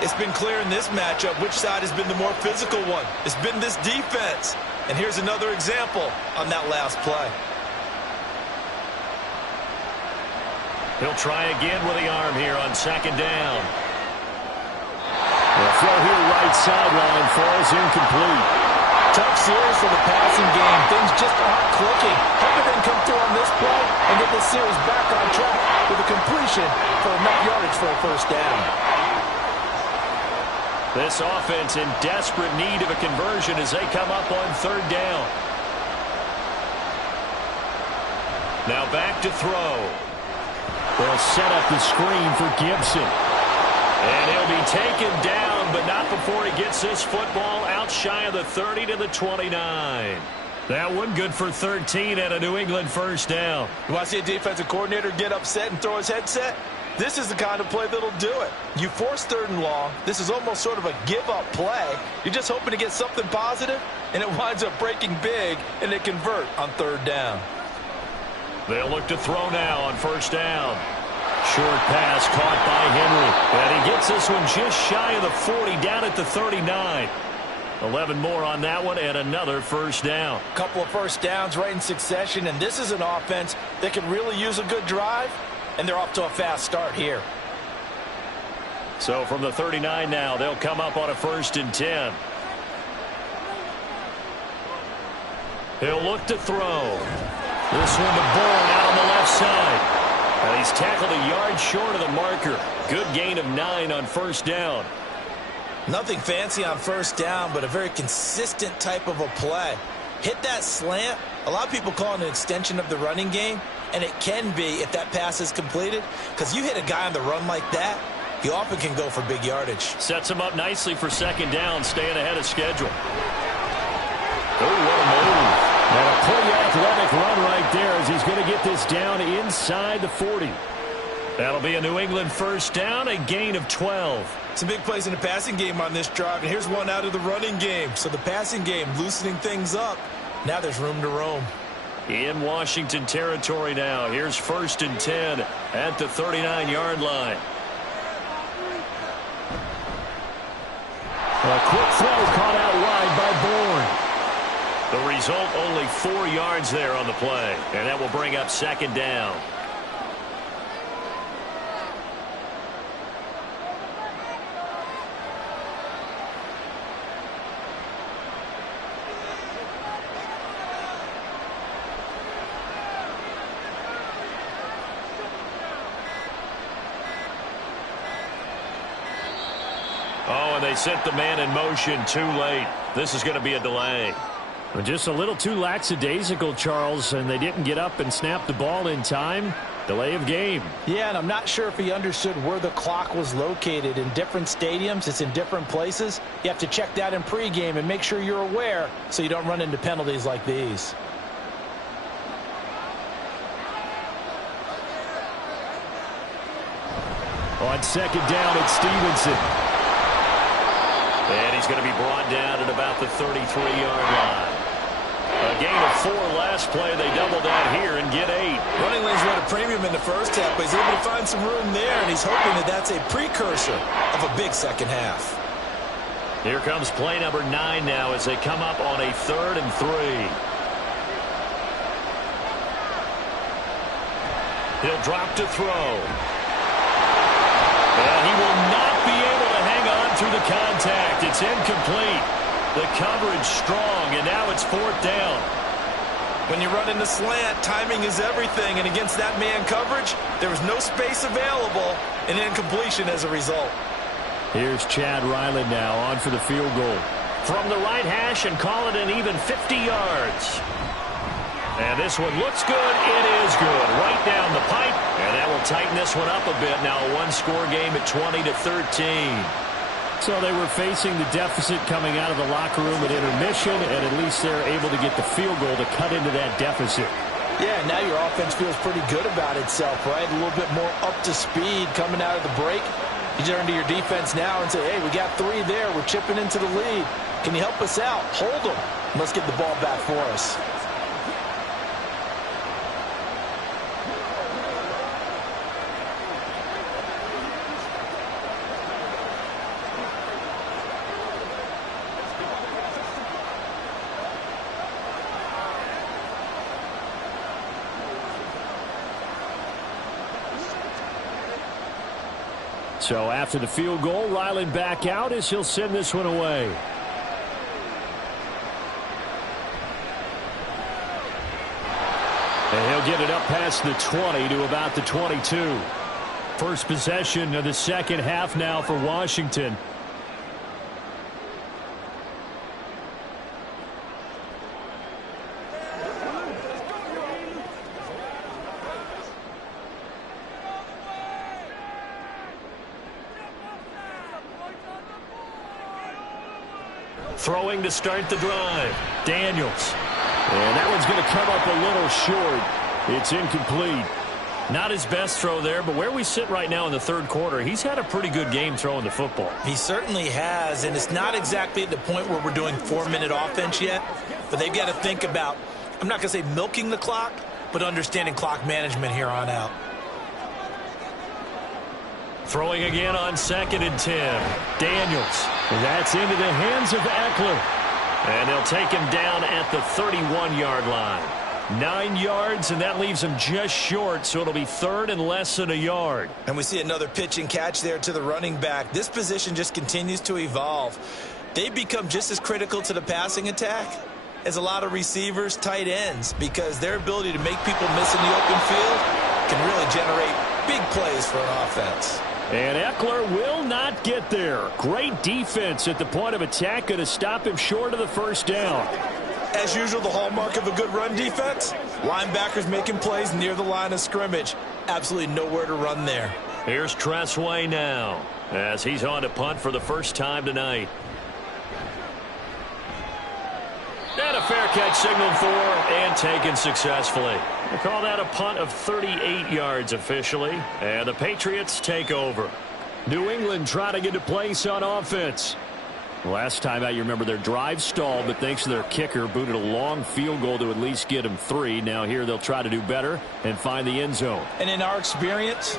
It's been clear in this matchup which side has been the more physical one. It's been this defense. And here's another example on that last play. He'll try again with the arm here on second down. The throw here right sideline falls incomplete. Tough series for the passing game. Things just aren't clicking. Hope they can come through on this play and get this series back on track with a completion for enough yardage for a first down. This offense in desperate need of a conversion as they come up on third down. Now back to throw. They'll set up the screen for Gibson. And he'll be taken down, but not before he gets this football out shy of the 30 to the 29. That one good for 13 and a New England first down. You want to see a defensive coordinator get upset and throw his headset? This is the kind of play that'll do it. You force third and long. This is almost sort of a give-up play. You're just hoping to get something positive, and it winds up breaking big, and they convert on third down. They'll look to throw now on first down. Short pass caught by Henry. And he gets this one just shy of the 40, down at the 39. 11 more on that one, and another first down. Couple of first downs right in succession, and this is an offense that could really use a good drive, and they're off to a fast start here. So from the 39 now, they'll come up on a 1st and 10. He'll look to throw. This one to Bourne out on the left side. And he's tackled a yard short of the marker. Good gain of 9 on first down. Nothing fancy on first down, but a very consistent type of a play. Hit that slant. A lot of people call it an extension of the running game, and it can be if that pass is completed, because you hit a guy on the run like that, he often can go for big yardage. Sets him up nicely for second down, staying ahead of schedule. Oh, what a move. And a pretty athletic run right there as he's going to get this down inside the 40. That'll be a New England first down, a gain of 12. Some big plays in the passing game on this drive, and here's one out of the running game. So the passing game loosening things up. Now there's room to roam. In Washington territory now. Here's 1st and 10 at the 39-yard line. A quick throw caught out wide by Bourne. The result, only 4 yards there on the play. And that will bring up second down. Oh, and they sent the man in motion too late. This is going to be a delay. Just a little too lackadaisical, Charles, and they didn't get up and snap the ball in time. Delay of game. Yeah, and I'm not sure if he understood where the clock was located. In different stadiums, it's in different places. You have to check that in pregame and make sure you're aware so you don't run into penalties like these. On second down, it's Stevenson. And he's going to be brought down at about the 33-yard line. A gain of 4 last play. They double down here and get 8. Running lanes were at a premium in the first half, but he's able to find some room there, and he's hoping that that's a precursor of a big second half. Here comes play number 9 now as they come up on a 3rd and 3. He'll drop to throw. And he will not be able to hang on through the contact. It's incomplete. The coverage strong, and now it's 4th down. When you run in the slant, timing is everything, and against that man coverage, there was no space available, and incompletion as a result. Here's Chad Ryland now on for the field goal. From the right hash and call it an even 50 yards. And this one looks good. It is good. Right down the pipe. And that will tighten this one up a bit. Now a one-score game at 20-13. So they were facing the deficit coming out of the locker room at intermission, and at least they're able to get the field goal to cut into that deficit. Yeah, now your offense feels pretty good about itself, right? A little bit more up to speed coming out of the break. You turn to your defense now and say, hey, we got 3 there. We're chipping into the lead. Can you help us out? Hold them. Let's get the ball back for us. So after the field goal, Ryland back out as he'll send this one away. And he'll get it up past the 20 to about the 22. First possession of the second half now for Washington. Throwing to start the drive. Daniels. And that one's going to come up a little short. It's incomplete. Not his best throw there, but where we sit right now in the third quarter, he's had a pretty good game throwing the football. He certainly has, and it's not exactly at the point where we're doing 4-minute offense yet, but they've got to think about, I'm not going to say milking the clock, but understanding clock management here on out. Throwing again on 2nd and 10. Daniels. And that's into the hands of Eckler. And they'll take him down at the 31-yard line. 9 yards, and that leaves him just short, so it'll be 3rd and less than a yard. And we see another pitch and catch there to the running back. This position just continues to evolve. They've become just as critical to the passing attack as a lot of receivers, tight ends, because their ability to make people miss in the open field can really generate big plays for an offense. And Eckler will not get there. Great defense at the point of attack, going to stop him short of the first down. As usual, the hallmark of a good run defense, linebackers making plays near the line of scrimmage. Absolutely nowhere to run there. Here's Tressway now as he's on to punt for the first time tonight. And a fair catch signaled for and taken successfully. They call that a punt of 38 yards officially, and the Patriots take over. New England trying to get a place on offense. Last time out, you remember their drive stalled, but thanks to their kicker, booted a long field goal to at least get them 3. Now here they'll try to do better and find the end zone. And in our experience,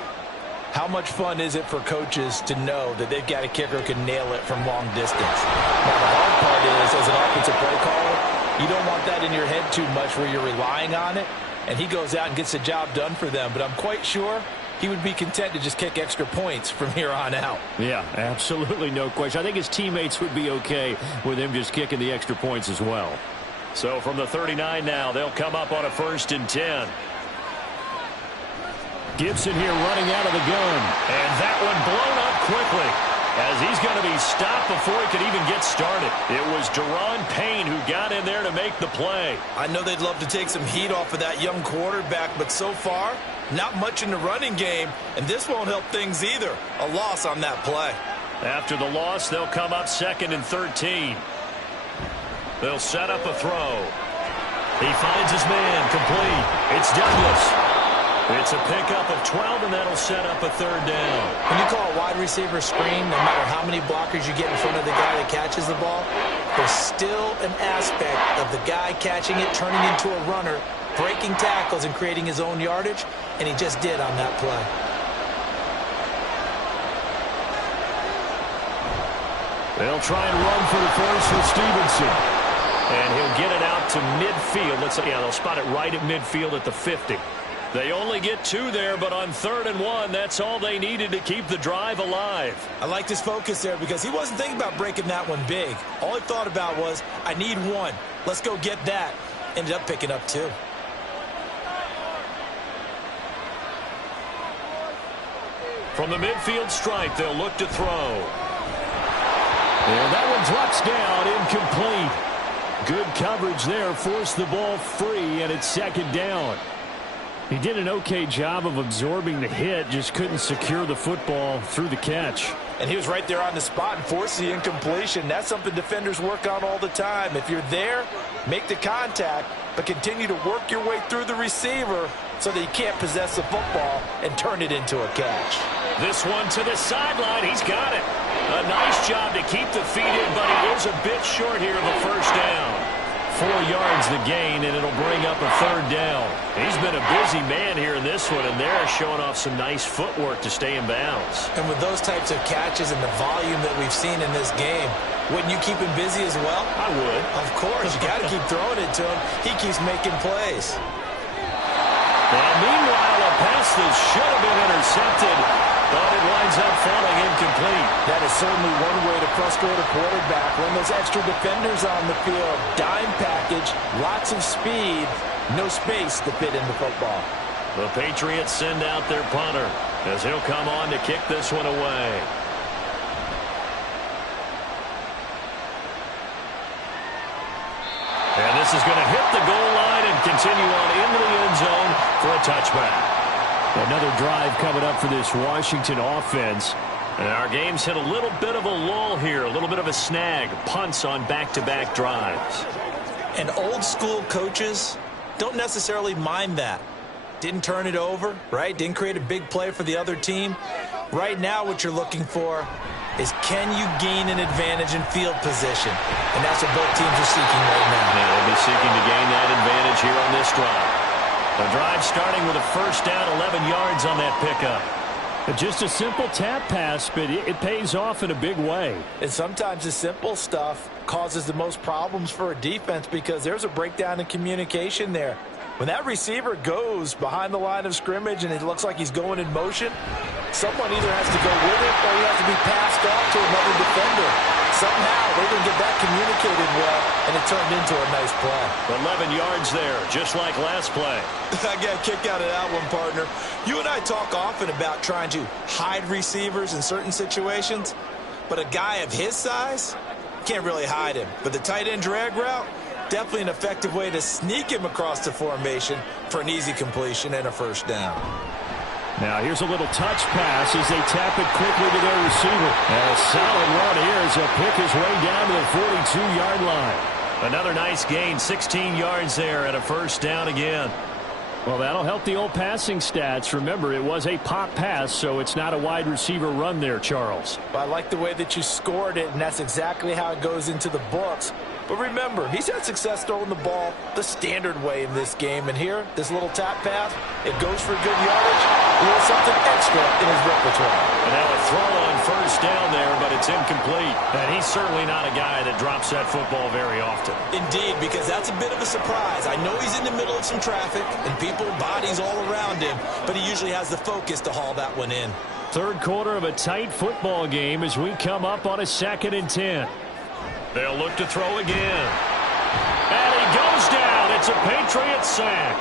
how much fun is it for coaches to know that they've got a kicker who can nail it from long distance? Now, the hard part is, as an offensive play caller, you don't want that in your head too much where you're relying on it, and he goes out and gets the job done for them. But I'm quite sure he would be content to just kick extra points from here on out. Yeah, absolutely no question. I think his teammates would be okay with him just kicking the extra points as well. So from the 39 now, they'll come up on a 1st and 10. Gibson here running out of the gun. And that one blown up quickly. as he's going to be stopped before he could even get started. It was Daron Payne who got in there to make the play. I know they'd love to take some heat off of that young quarterback, but so far, not much in the running game, and this won't help things either. A loss on that play. After the loss, they'll come up 2nd and 13. They'll set up a throw. He finds his man, complete. It's Douglas. It's a pickup of 12, and that'll set up a 3rd down. When you call a wide receiver screen, no matter how many blockers you get in front of the guy that catches the ball, there's still an aspect of the guy catching it, turning into a runner, breaking tackles and creating his own yardage, and he just did on that play. They'll try and run for the first with Stevenson. And he'll get it out to midfield. They'll spot it right at midfield at the 50. They only get 2 there, but on 3rd and 1, that's all they needed to keep the drive alive. I like his focus there because he wasn't thinking about breaking that one big. All he thought about was, I need 1. Let's go get that. Ended up picking up 2. From the midfield stripe, they'll look to throw. And that one drops down, incomplete. Good coverage there, forced the ball free, and it's 2nd down. He did an okay job of absorbing the hit, just couldn't secure the football through the catch. And he was right there on the spot and forced the incompletion. That's something defenders work on all the time. If you're there, make the contact, but continue to work your way through the receiver so that you can't possess the football and turn it into a catch. This one to the sideline. He's got it. A nice job to keep the feet in, but he is a bit short here of a 1st down. 4 yards the gain, and it'll bring up a 3rd down. He's been a busy man here in this one, and they're showing off some nice footwork to stay in bounds. And with those types of catches and the volume that we've seen in this game, wouldn't you keep him busy as well? I would. Of course. You got to keep throwing it to him. He keeps making plays. And meanwhile, a pass that should have been intercepted, but it winds up falling incomplete. That is certainly one way to frustrate a quarterback. When those extra defenders on the field, dime package, lots of speed, no space to fit in the football. The Patriots send out their punter as he'll come on to kick this one away. And this is going to hit the goal line and continue on into the end zone for a touchback. Another drive coming up for this Washington offense. And our game's hit a little bit of a lull here, a little bit of a snag. Punts on back-to-back drives. And old school coaches don't necessarily mind that. Didn't turn it over, right? Didn't create a big play for the other team. Right now what you're looking for is, can you gain an advantage in field position? And that's what both teams are seeking right now. Yeah, they'll be seeking to gain that advantage here on this drive. The drive starting with a 1st down, 11 yards on that pickup. Just a simple tap pass, but it pays off in a big way. And sometimes the simple stuff causes the most problems for a defense because there's a breakdown in communication there. When that receiver goes behind the line of scrimmage and it looks like he's going in motion, someone either has to go with it or he has to be passed off to another defender. Somehow they didn't get that communicated well, and it turned into a nice play. 11 yards there, just like last play. I got a kick out of that one, partner. You and I talk often about trying to hide receivers in certain situations, but a guy of his size can't really hide him. But the tight end drag route, definitely an effective way to sneak him across the formation for an easy completion and a 1st down. Now here's a little touch pass as they tap it quickly to their receiver. And a solid run here as he'll pick his way down to the 42-yard line. Another nice gain, 16 yards there and a 1st down again. Well, that'll help the old passing stats. Remember, it was a pop pass, so it's not a wide receiver run there, Charles. I like the way that you scored it, and that's exactly how it goes into the books. But remember, he's had success throwing the ball the standard way in this game. And here, this little tap pass, it goes for good yardage. A little something extra in his repertoire. And now a throw on 1st down there, but it's incomplete. And he's certainly not a guy that drops that football very often. Indeed, because that's a bit of a surprise. I know he's in the middle of some traffic and people, bodies all around him, but he usually has the focus to haul that one in. 3rd quarter of a tight football game as we come up on a 2nd and 10. They'll look to throw again. And he goes down. It's a Patriots sack.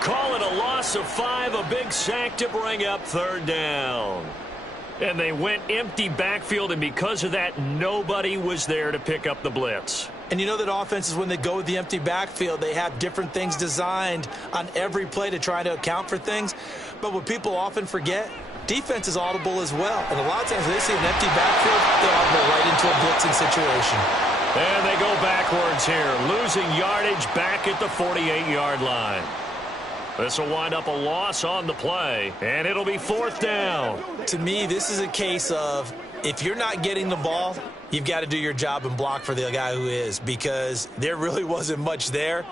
Call it a loss of 5, a big sack to bring up 3rd down. And they went empty backfield, and because of that, nobody was there to pick up the blitz. And you know that offenses, when they go with the empty backfield, they have different things designed on every play to try to account for things. But what people often forget, defense is audible as well. And a lot of times when they see an empty backfield, they audible right into a blitzing situation. And they go backwards here, losing yardage back at the 48-yard line. This will wind up a loss on the play, and it'll be 4th down. To me, this is a case of if you're not getting the ball, you've got to do your job and block for the guy who is, because there really wasn't much there.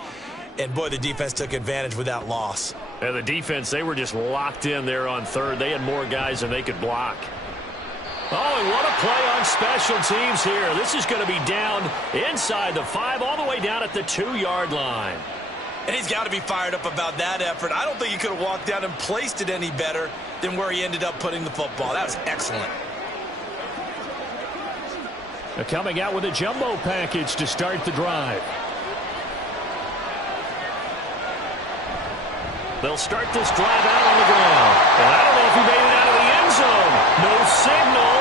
And, boy, the defense took advantage with that loss. And the defense, they were just locked in there on third. They had more guys than they could block. Oh, and what a play on special teams here. This is going to be down inside the 5, all the way down at the 2-yard line. And he's got to be fired up about that effort. I don't think he could have walked down and placed it any better than where he ended up putting the football. That was excellent. They're coming out with a jumbo package to start the drive. They'll start this drive out on the ground. And I don't know if he made it out of the end zone. No signal.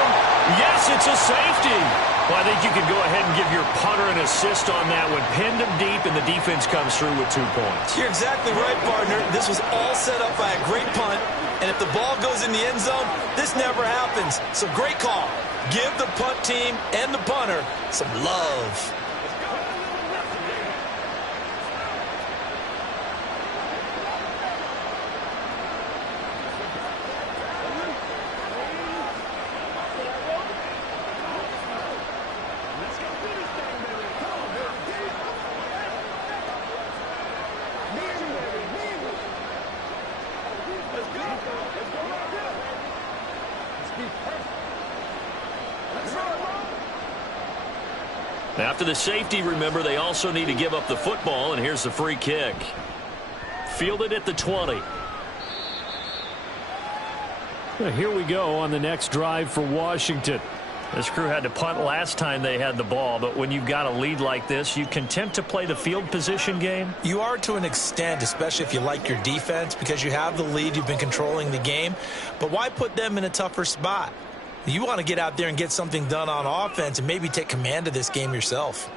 Yes, it's a safety. Well, I think you can go ahead and give your punter an assist on that one. Pinned him deep, and the defense comes through with 2 points. You're exactly right, partner. This was all set up by a great punt. And if the ball goes in the end zone, this never happens. So great call. Give the punt team and the punter some love. After the safety, remember, they also need to give up the football, and here's the free kick. Fielded at the 20. Well, here we go on the next drive for Washington. This crew had to punt last time they had the ball, but when you've got a lead like this, you content to play the field position game? You are to an extent, especially if you like your defense, because you have the lead, you've been controlling the game. But why put them in a tougher spot? You want to get out there and get something done on offense and maybe take command of this game yourself.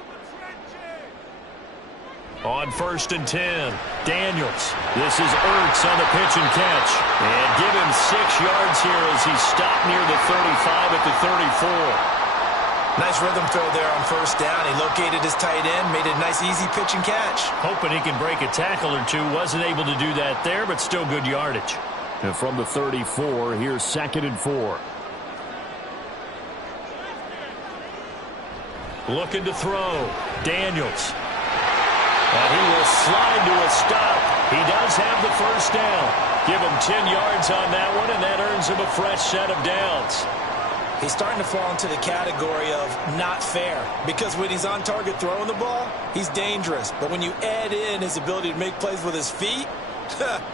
On 1st and 10, Daniels. This is Ertz on the pitch and catch. And give him 6 yards here as he stopped near the 35 at the 34. Nice rhythm throw there on 1st down. He located his tight end, made it a nice easy pitch and catch. Hoping he can break a tackle or two. Wasn't able to do that there, but still good yardage. And from the 34, here's 2nd and 4. Looking to throw. Daniels. And he will slide to a stop. He does have the 1st down. Give him 10 yards on that one, and that earns him a fresh set of downs. He's starting to fall into the category of not fair, because when he's on target throwing the ball, he's dangerous. But when you add in his ability to make plays with his feet,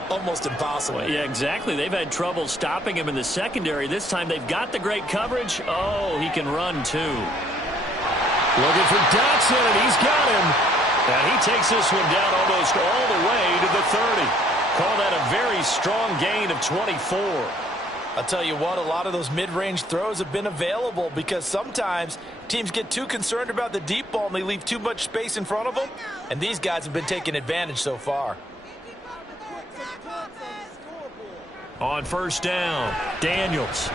almost impossible. Well, yeah, exactly. They've had trouble stopping him in the secondary. This time they've got the great coverage. Oh, he can run too. Looking for Dotson, and he's got him. And he takes this one down almost all the way to the 30. Call that a very strong gain of 24. I'll tell you what, a lot of those mid-range throws have been available because sometimes teams get too concerned about the deep ball and they leave too much space in front of them. And these guys have been taking advantage so far. On 1st down, Daniels.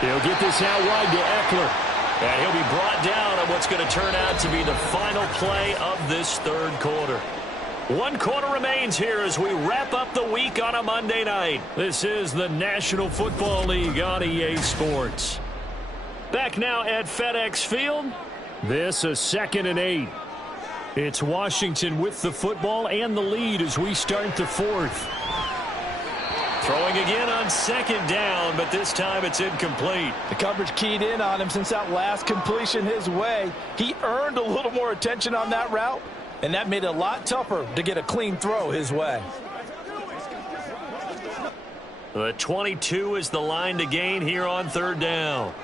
He'll get this out wide to Eckler. And he'll be brought down on what's going to turn out to be the final play of this 3rd quarter. 1 quarter remains here as we wrap up the week on a Monday night. This is the National Football League on EA Sports. Back now at FedEx Field. This a 2nd and 8. It's Washington with the football and the lead as we start the 4th. Throwing again on 2nd down, but this time it's incomplete. The coverage keyed in on him since that last completion his way. He earned a little more attention on that route, and that made it a lot tougher to get a clean throw his way. The 22 is the line to gain here on 3rd down.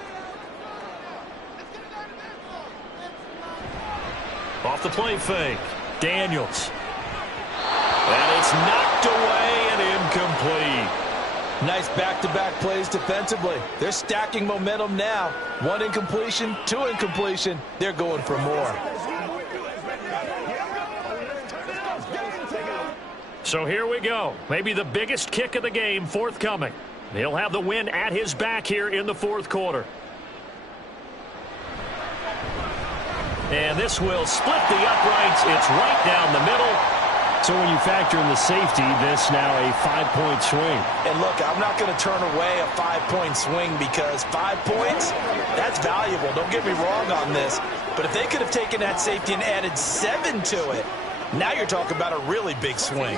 Off the play fake, Daniels. And it's knocked away and incomplete. Nice back-to-back plays defensively. They're stacking momentum now. 1 incompletion, 2 incompletion. They're going for more. So here we go. Maybe the biggest kick of the game forthcoming. He'll have the win at his back here in the fourth quarter. And this will split the uprights. It's right down the middle. So when you factor in the safety, this now a 5-point swing. And look, I'm not going to turn away a 5-point swing because 5 points, that's valuable. Don't get me wrong on this. But if they could have taken that safety and added 7 to it, now you're talking about a really big swing.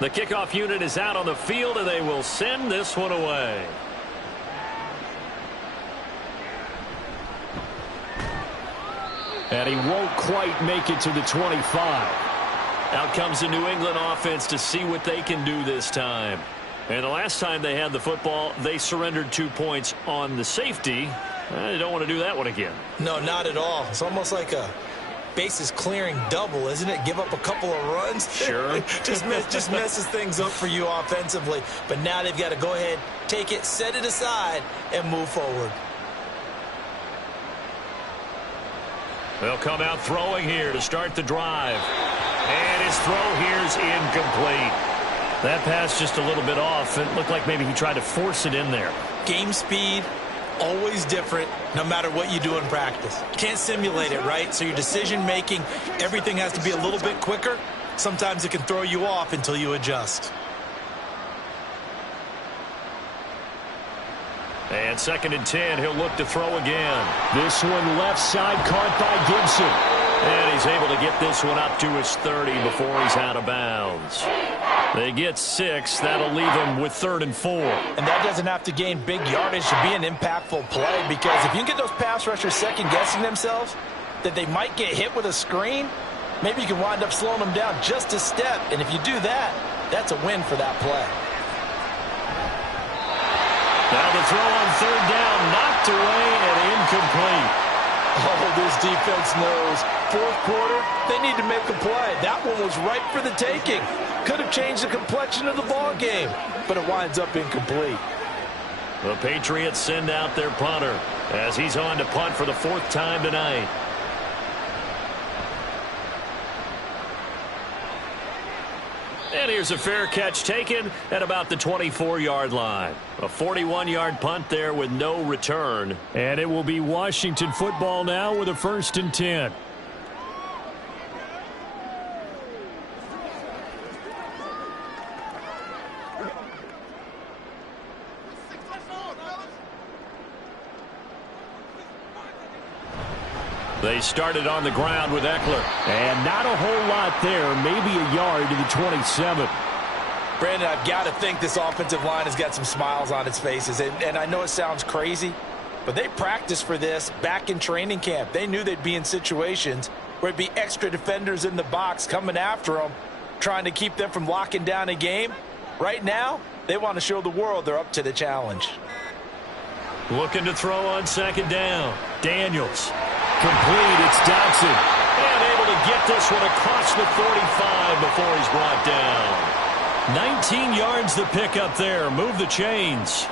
The kickoff unit is out on the field, and they will send this one away. And he won't quite make it to the 25. Out comes the New England offense to see what they can do this time. And the last time they had the football, they surrendered 2 points on the safety. They don't want to do that one again. No, not at all. It's almost like a bases clearing double, isn't it? Give up a couple of runs. Sure. just messes things up for you offensively. But now they've got to go ahead, take it, set it aside, and move forward. They'll come out throwing here to start the drive. And his throw here's incomplete. That pass just a little bit off. It looked like maybe he tried to force it in there. Game speed, always different, no matter what you do in practice. You can't simulate it, right? So your decision-making, everything has to be a little bit quicker. Sometimes it can throw you off until you adjust. And 2nd and 10, he'll look to throw again. This one left side caught by Gibson. And he's able to get this one up to his 30 before he's out of bounds. They get 6. That'll leave him with 3rd and 4. And that doesn't have to gain big yardage to be an impactful play, because if you can get those pass rushers second-guessing themselves that they might get hit with a screen, maybe you can wind up slowing them down just a step. And if you do that, that's a win for that play. Now the throw on 3rd down, knocked away and incomplete. Oh, this defense knows. Fourth quarter, they need to make a play. That one was ripe for the taking. Could have changed the complexion of the ball game, but it winds up incomplete. The Patriots send out their punter as he's on to punt for the 4th time tonight. And here's a fair catch taken at about the 24-yard line. A 41-yard punt there with no return. And it will be Washington football now with a 1st and 10. They started on the ground with Eckler. And not a whole lot there. Maybe a yard to the 27. Brandon, I've got to think this offensive line has got some smiles on its faces. And I know it sounds crazy, but they practiced for this back in training camp. They knew they'd be in situations where it'd be extra defenders in the box coming after them, trying to keep them from locking down a game. Right now, they want to show the world they're up to the challenge. Looking to throw on 2nd down. Daniels. Complete. It's Dodson. And able to get this one across the 45 before he's brought down. 19 yards the pick up there. Move the chains.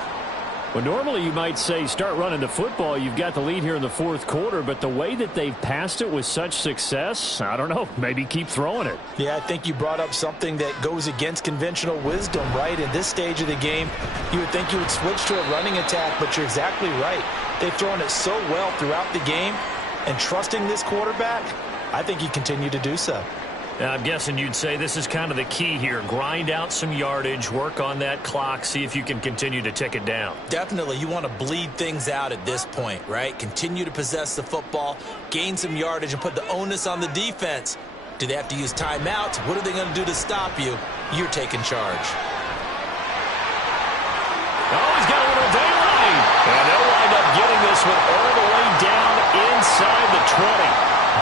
Well, normally you might say start running the football. You've got the lead here in the 4th quarter, but the way that they've passed it with such success, I don't know, maybe keep throwing it. Yeah, I think you brought up something that goes against conventional wisdom, right? In this stage of the game, you would think you would switch to a running attack, but you're exactly right. They've thrown it so well throughout the game, and trusting this quarterback, I think you continue to do so. I'm guessing you'd say this is kind of the key here. Grind out some yardage, work on that clock, see if you can continue to tick it down. Definitely. You want to bleed things out at this point, right? Continue to possess the football, gain some yardage, and put the onus on the defense. Do they have to use timeouts? What are they going to do to stop you? You're taking charge. this one all the way down inside the 20.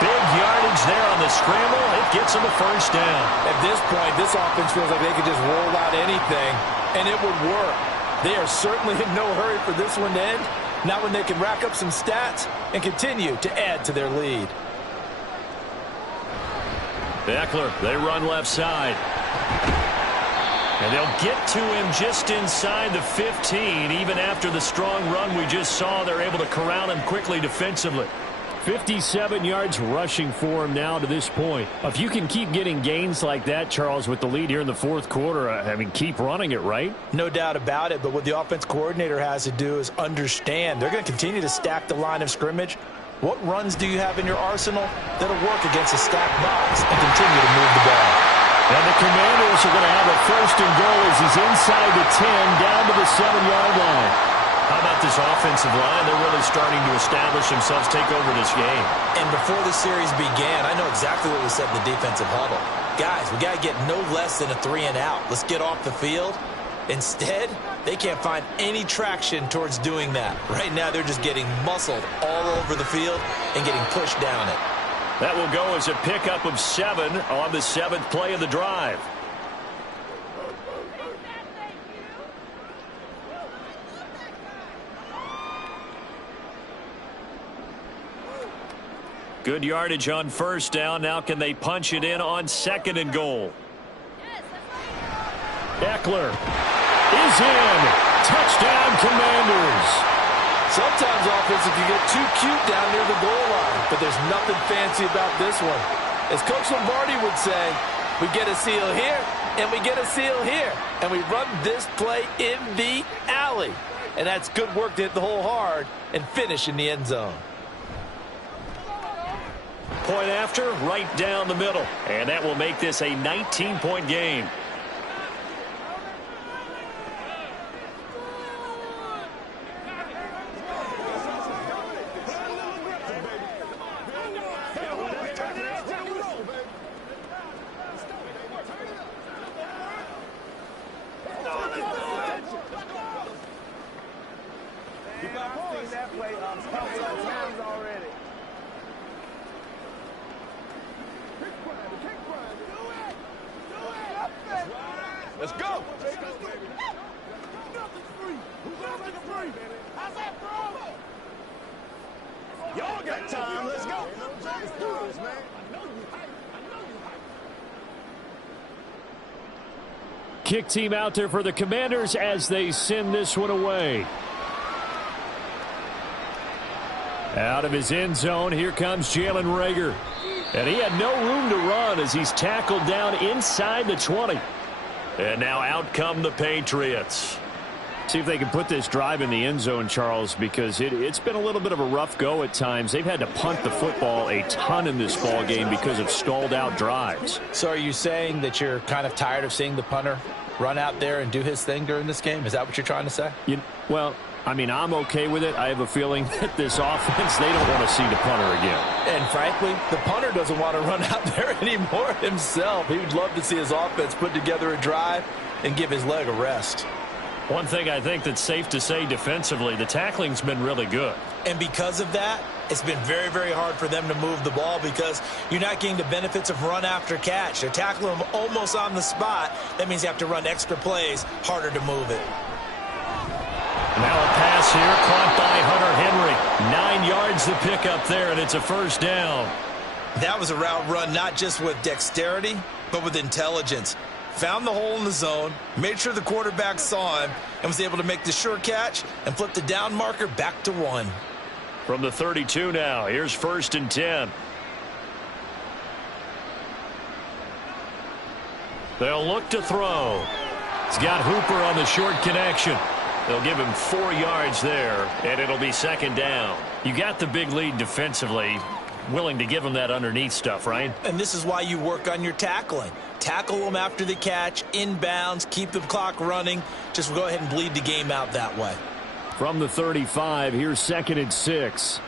Big yardage there on the scramble. It gets them a first down. At this point, this offense feels like they could just roll out anything, and it would work. They are certainly in no hurry for this one to end. Not when they can rack up some stats and continue to add to their lead. Eckler, they run left side. And they'll get to him just inside the 15. Even after the strong run we just saw, they're able to corral him quickly defensively. 57 yards rushing for him now to this point. If you can keep getting gains like that, Charles, with the lead here in the fourth quarter, I mean, keep running it, right? No doubt about it, but what the offense coordinator has to do is understand. They're going to continue to stack the line of scrimmage. What runs do you have in your arsenal that'll work against a stacked box and continue to move the ball? And the Commanders are going to have a first and goal as he's inside the 10, down to the 7-yard line. How about this offensive line? They're really starting to establish themselves, take over this game. And before the series began, I know exactly what we said in the defensive huddle. Guys, we got to get no less than a 3-and-out. Let's get off the field. Instead, they can't find any traction towards doing that. Right now, they're just getting muscled all over the field and getting pushed down it. That will go as a pickup of 7 on the 7th play of the drive. Good yardage on first down. Now can they punch it in on 2nd and goal? Eckler is in. Touchdown, Commanders. Sometimes offensive can get too cute down near the goal line, but there's nothing fancy about this one. As Coach Lombardi would say, we get a seal here, and we get a seal here, and we run this play in the alley. And that's good work to hit the hole hard and finish in the end zone. Point after, right down the middle. And that will make this a 19-point game. Let's go. Y'all got time. Let's go. Kick team out there for the Commanders as they send this one away. Out of his end zone, here comes Jalen Reagor. And he had no room to run as he's tackled down inside the 20. And now out come the Patriots. See if they can put this drive in the end zone, Charles, because it's been a little bit of a rough go at times. They've had to punt the football a ton in this ball game because of stalled out drives. So are you saying that you're kind of tired of seeing the punter run out there and do his thing during this game? Is that what you're trying to say? Well, I mean, I'm okay with it. I have a feeling that this offense, they don't want to see the punter again. And frankly, the punter doesn't want to run out there anymore himself. He would love to see his offense put together a drive and give his leg a rest. One thing I think that's safe to say defensively, the tackling's been really good. And because of that, it's been very, very hard for them to move the ball because you're not getting the benefits of run after catch. They're tackling them almost on the spot. That means you have to run extra plays, harder to move it. Now a pass here, caught by Hunter Henry. 9 yards to pick up there, and it's a first down. That was a route run not just with dexterity, but with intelligence. Found the hole in the zone, made sure the quarterback saw him, and was able to make the sure catch and flip the down marker back to 1. From the 32 now, here's 1st and 10. They'll look to throw. He's got Hooper on the short connection. They'll give him 4 yards there, and it'll be 2nd down. You got the big lead defensively, willing to give him that underneath stuff, right? And this is why you work on your tackling. Tackle them after the catch, inbounds, keep the clock running. Just go ahead and bleed the game out that way. From the 35, here's 2nd and 6.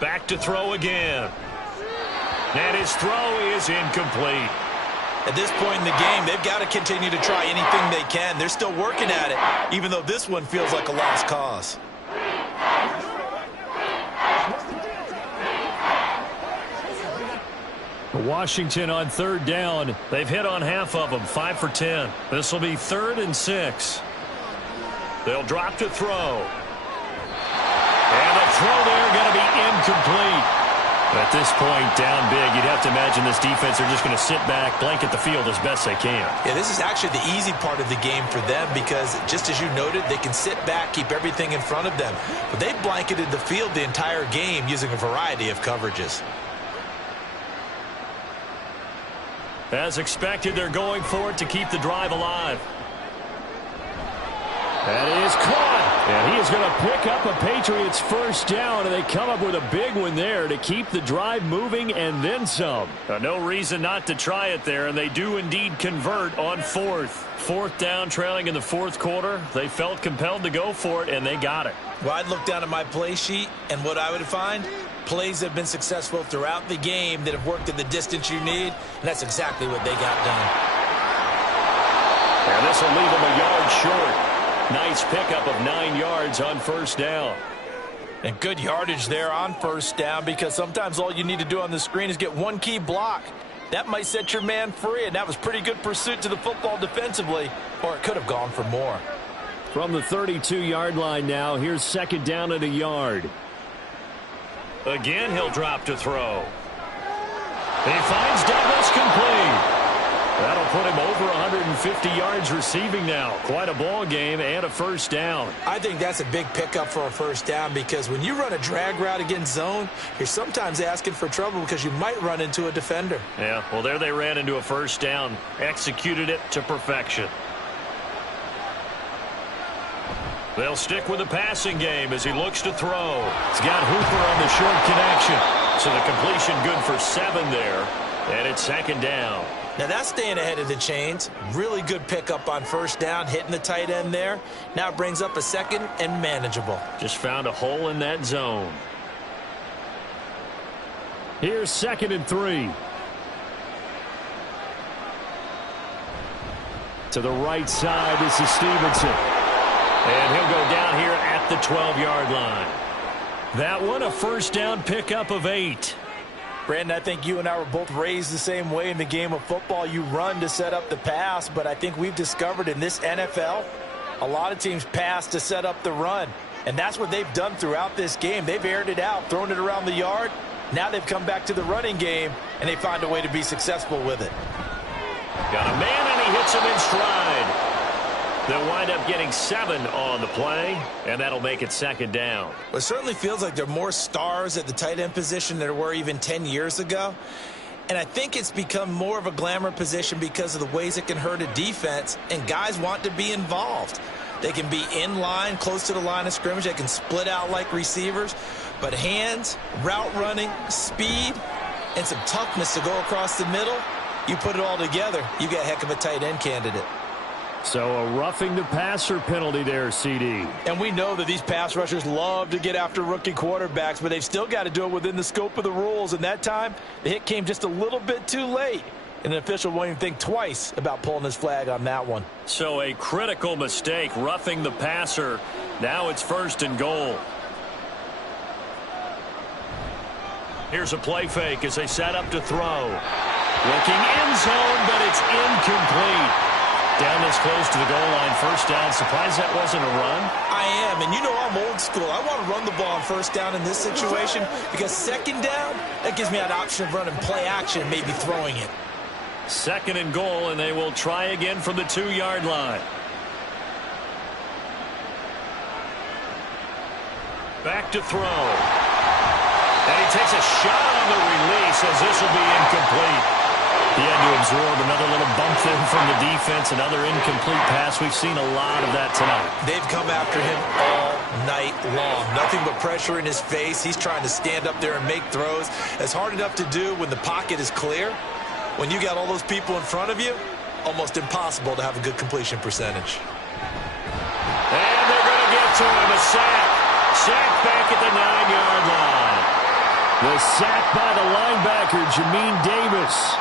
Back to throw again. And his throw is incomplete. At this point in the game, they've got to continue to try anything they can. They're still working at it, even though this one feels like a lost cause. Washington on third down. They've hit on half of them, 5 for 10. This will be 3rd and 6. They'll drop to throw. And the throw there going to be incomplete. At this point, down big, you'd have to imagine this defense are just going to sit back, blanket the field as best they can. Yeah, this is actually the easy part of the game for them because, just as you noted, they can sit back, keep everything in front of them. But they've blanketed the field the entire game using a variety of coverages. As expected, they're going for it to keep the drive alive. That is caught. And he is going to pick up a Patriots first down, and they come up with a big one there to keep the drive moving and then some. No reason not to try it there, and they do indeed convert on 4th. 4th down, trailing in the 4th quarter. They felt compelled to go for it, and they got it. Well, I'd look down at my play sheet, and what I would find, plays that have been successful throughout the game that have worked at the distance you need, and that's exactly what they got done. And this will leave them a yard short. Nice pickup of 9 yards on first down. And good yardage there on first down because sometimes all you need to do on the screen is get one key block. That might set your man free, and that was pretty good pursuit to the football defensively, or it could have gone for more. From the 32-yard line now, here's 2nd down at a yard. Again, he'll drop to throw. He finds Douglas complete. That'll put him over 150 yards receiving now. Quite a ball game and a first down. I think that's a big pickup for a first down because when you run a drag route against zone, you're sometimes asking for trouble because you might run into a defender. Yeah, well, there they ran into a first down. Executed it to perfection. They'll stick with the passing game as he looks to throw. He's got Hooper on the short connection. So the completion good for 7 there. And it's 2nd down. Now that's staying ahead of the chains. Really good pickup on first down, hitting the tight end there. Now it brings up a 2nd and manageable. Just found a hole in that zone. Here's 2nd and 3. To the right side, this is Stevenson. And he'll go down here at the 12-yard line. That one, a first down pickup of 8. Brandon, I think you and I were both raised the same way in the game of football. You run to set up the pass, but I think we've discovered in this NFL, a lot of teams pass to set up the run. And that's what they've done throughout this game. They've aired it out, thrown it around the yard. Now they've come back to the running game, and they find a way to be successful with it. Got a man, and he hits him in stride. They'll wind up getting 7 on the play, and that'll make it 2nd down. Well, it certainly feels like there are more stars at the tight end position than there were even 10 years ago. And I think it's become more of a glamour position because of the ways it can hurt a defense, and guys want to be involved. They can be in line, close to the line of scrimmage. They can split out like receivers. But hands, route running, speed, and some toughness to go across the middle, you put it all together, you got a heck of a tight end candidate. So a roughing the passer penalty there, CD. And we know that these pass rushers love to get after rookie quarterbacks, but they've still got to do it within the scope of the rules. And that time, the hit came just a little bit too late. And an official won't even think twice about pulling his flag on that one. So a critical mistake, roughing the passer. Now it's 1st and goal. Here's a play fake as they set up to throw. Looking end zone, but it's incomplete. Down this close to the goal line, 1st down. Surprised that wasn't a run? I am, and you know I'm old school. I want to run the ball on 1st down in this situation because 2nd down, that gives me an option of running play action, maybe throwing it. 2nd and goal, and they will try again from the 2-yard line. Back to throw. And he takes a shot on the release as this will be incomplete. He had to absorb another little bump there from the defense, another incomplete pass. We've seen a lot of that tonight. They've come after him all night long. Nothing but pressure in his face. He's trying to stand up there and make throws. It's hard enough to do when the pocket is clear. When you got all those people in front of you, almost impossible to have a good completion percentage. And they're going to get to him. A sack. Sack back at the 9-yard line. The sack by the linebacker, Jamin Davis.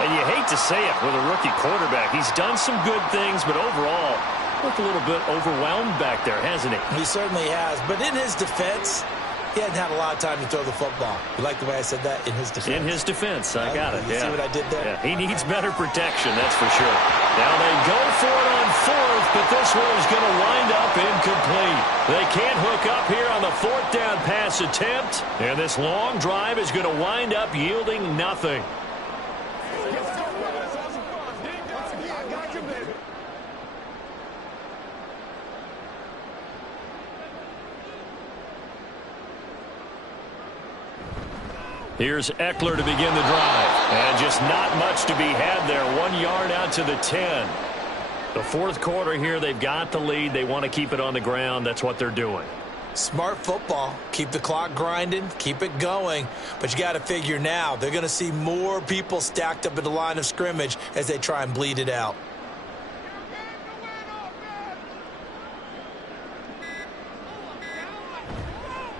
And you hate to say it with a rookie quarterback. He's done some good things, but overall, looked a little bit overwhelmed back there, hasn't he? He certainly has. But in his defense, he hadn't had a lot of time to throw the football. You like the way I said that? In his defense. In his defense. I got it. You see what I did there? Yeah, he needs better protection, that's for sure. Now they go for it on fourth, but this one is going to wind up incomplete. They can't hook up here on the fourth down pass attempt, and this long drive is going to wind up yielding nothing. Here's Eckler to begin the drive. And just not much to be had there. 1 yard out to the 10. The fourth quarter here, they've got the lead. They want to keep it on the ground. That's what they're doing. Smart football. Keep the clock grinding. Keep it going. But you got to figure now, they're going to see more people stacked up at the line of scrimmage as they try and bleed it out.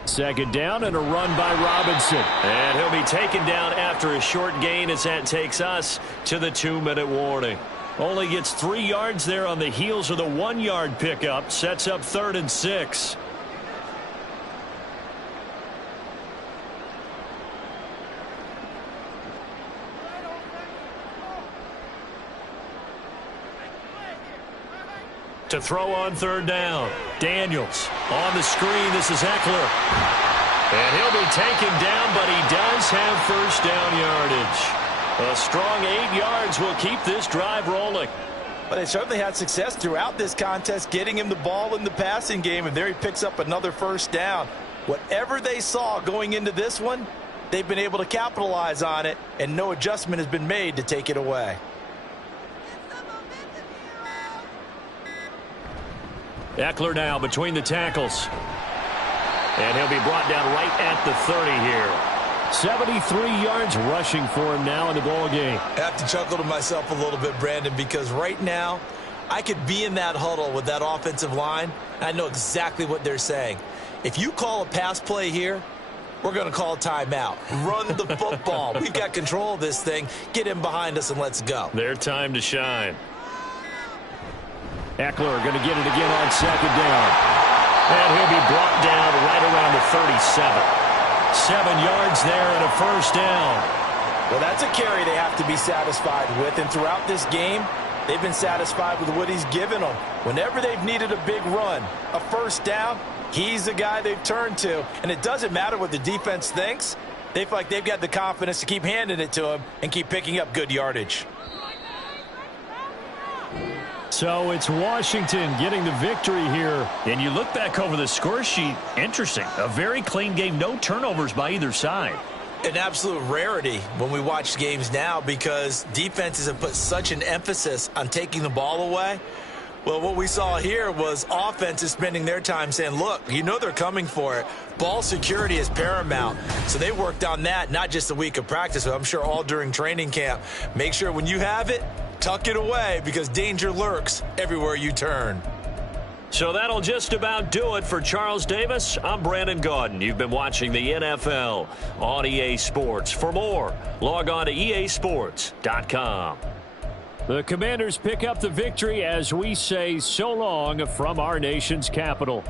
Second down and a run by Robinson. And he'll be taken down after a short gain as that takes us to the 2-minute warning. Only gets 3 yards there on the heels of the 1-yard pickup. Sets up 3rd and 6. To throw on 3rd down. Daniels on the screen. This is Eckler. And he'll be taken down, but he does have first down yardage. A strong 8 yards will keep this drive rolling. But they certainly had success throughout this contest, getting him the ball in the passing game, and there he picks up another first down. Whatever they saw going into this one, they've been able to capitalize on it, and no adjustment has been made to take it away. Eckler now between the tackles. And he'll be brought down right at the 30 here. 73 yards rushing for him now in the ball game. I have to chuckle to myself a little bit, Brandon, because right now I could be in that huddle with that offensive line. I know exactly what they're saying. If you call a pass play here, we're going to call a timeout. Run the football. We've got control of this thing. Get him behind us and let's go. Their time to shine. Eckler going to get it again on 2nd down. And he'll be brought down right around the 37. 7 yards there and a first down. Well, that's a carry they have to be satisfied with. And throughout this game, they've been satisfied with what he's given them. Whenever they've needed a big run, a first down, he's the guy they've turned to. And it doesn't matter what the defense thinks. They feel like they've got the confidence to keep handing it to him and keep picking up good yardage. So it's Washington getting the victory here. And you look back over the score sheet, interesting. A very clean game, no turnovers by either side. An absolute rarity when we watch games now because defenses have put such an emphasis on taking the ball away. Well, what we saw here was offenses spending their time saying, look, you know they're coming for it. Ball security is paramount. So they worked on that, not just a week of practice, but I'm sure all during training camp. Make sure when you have it, tuck it away because danger lurks everywhere you turn. So that'll just about do it for Charles Davis. I'm Brandon Gaudin. You've been watching the NFL on EA Sports. For more, log on to easports.com. The Commanders pick up the victory as we say so long from our nation's capital.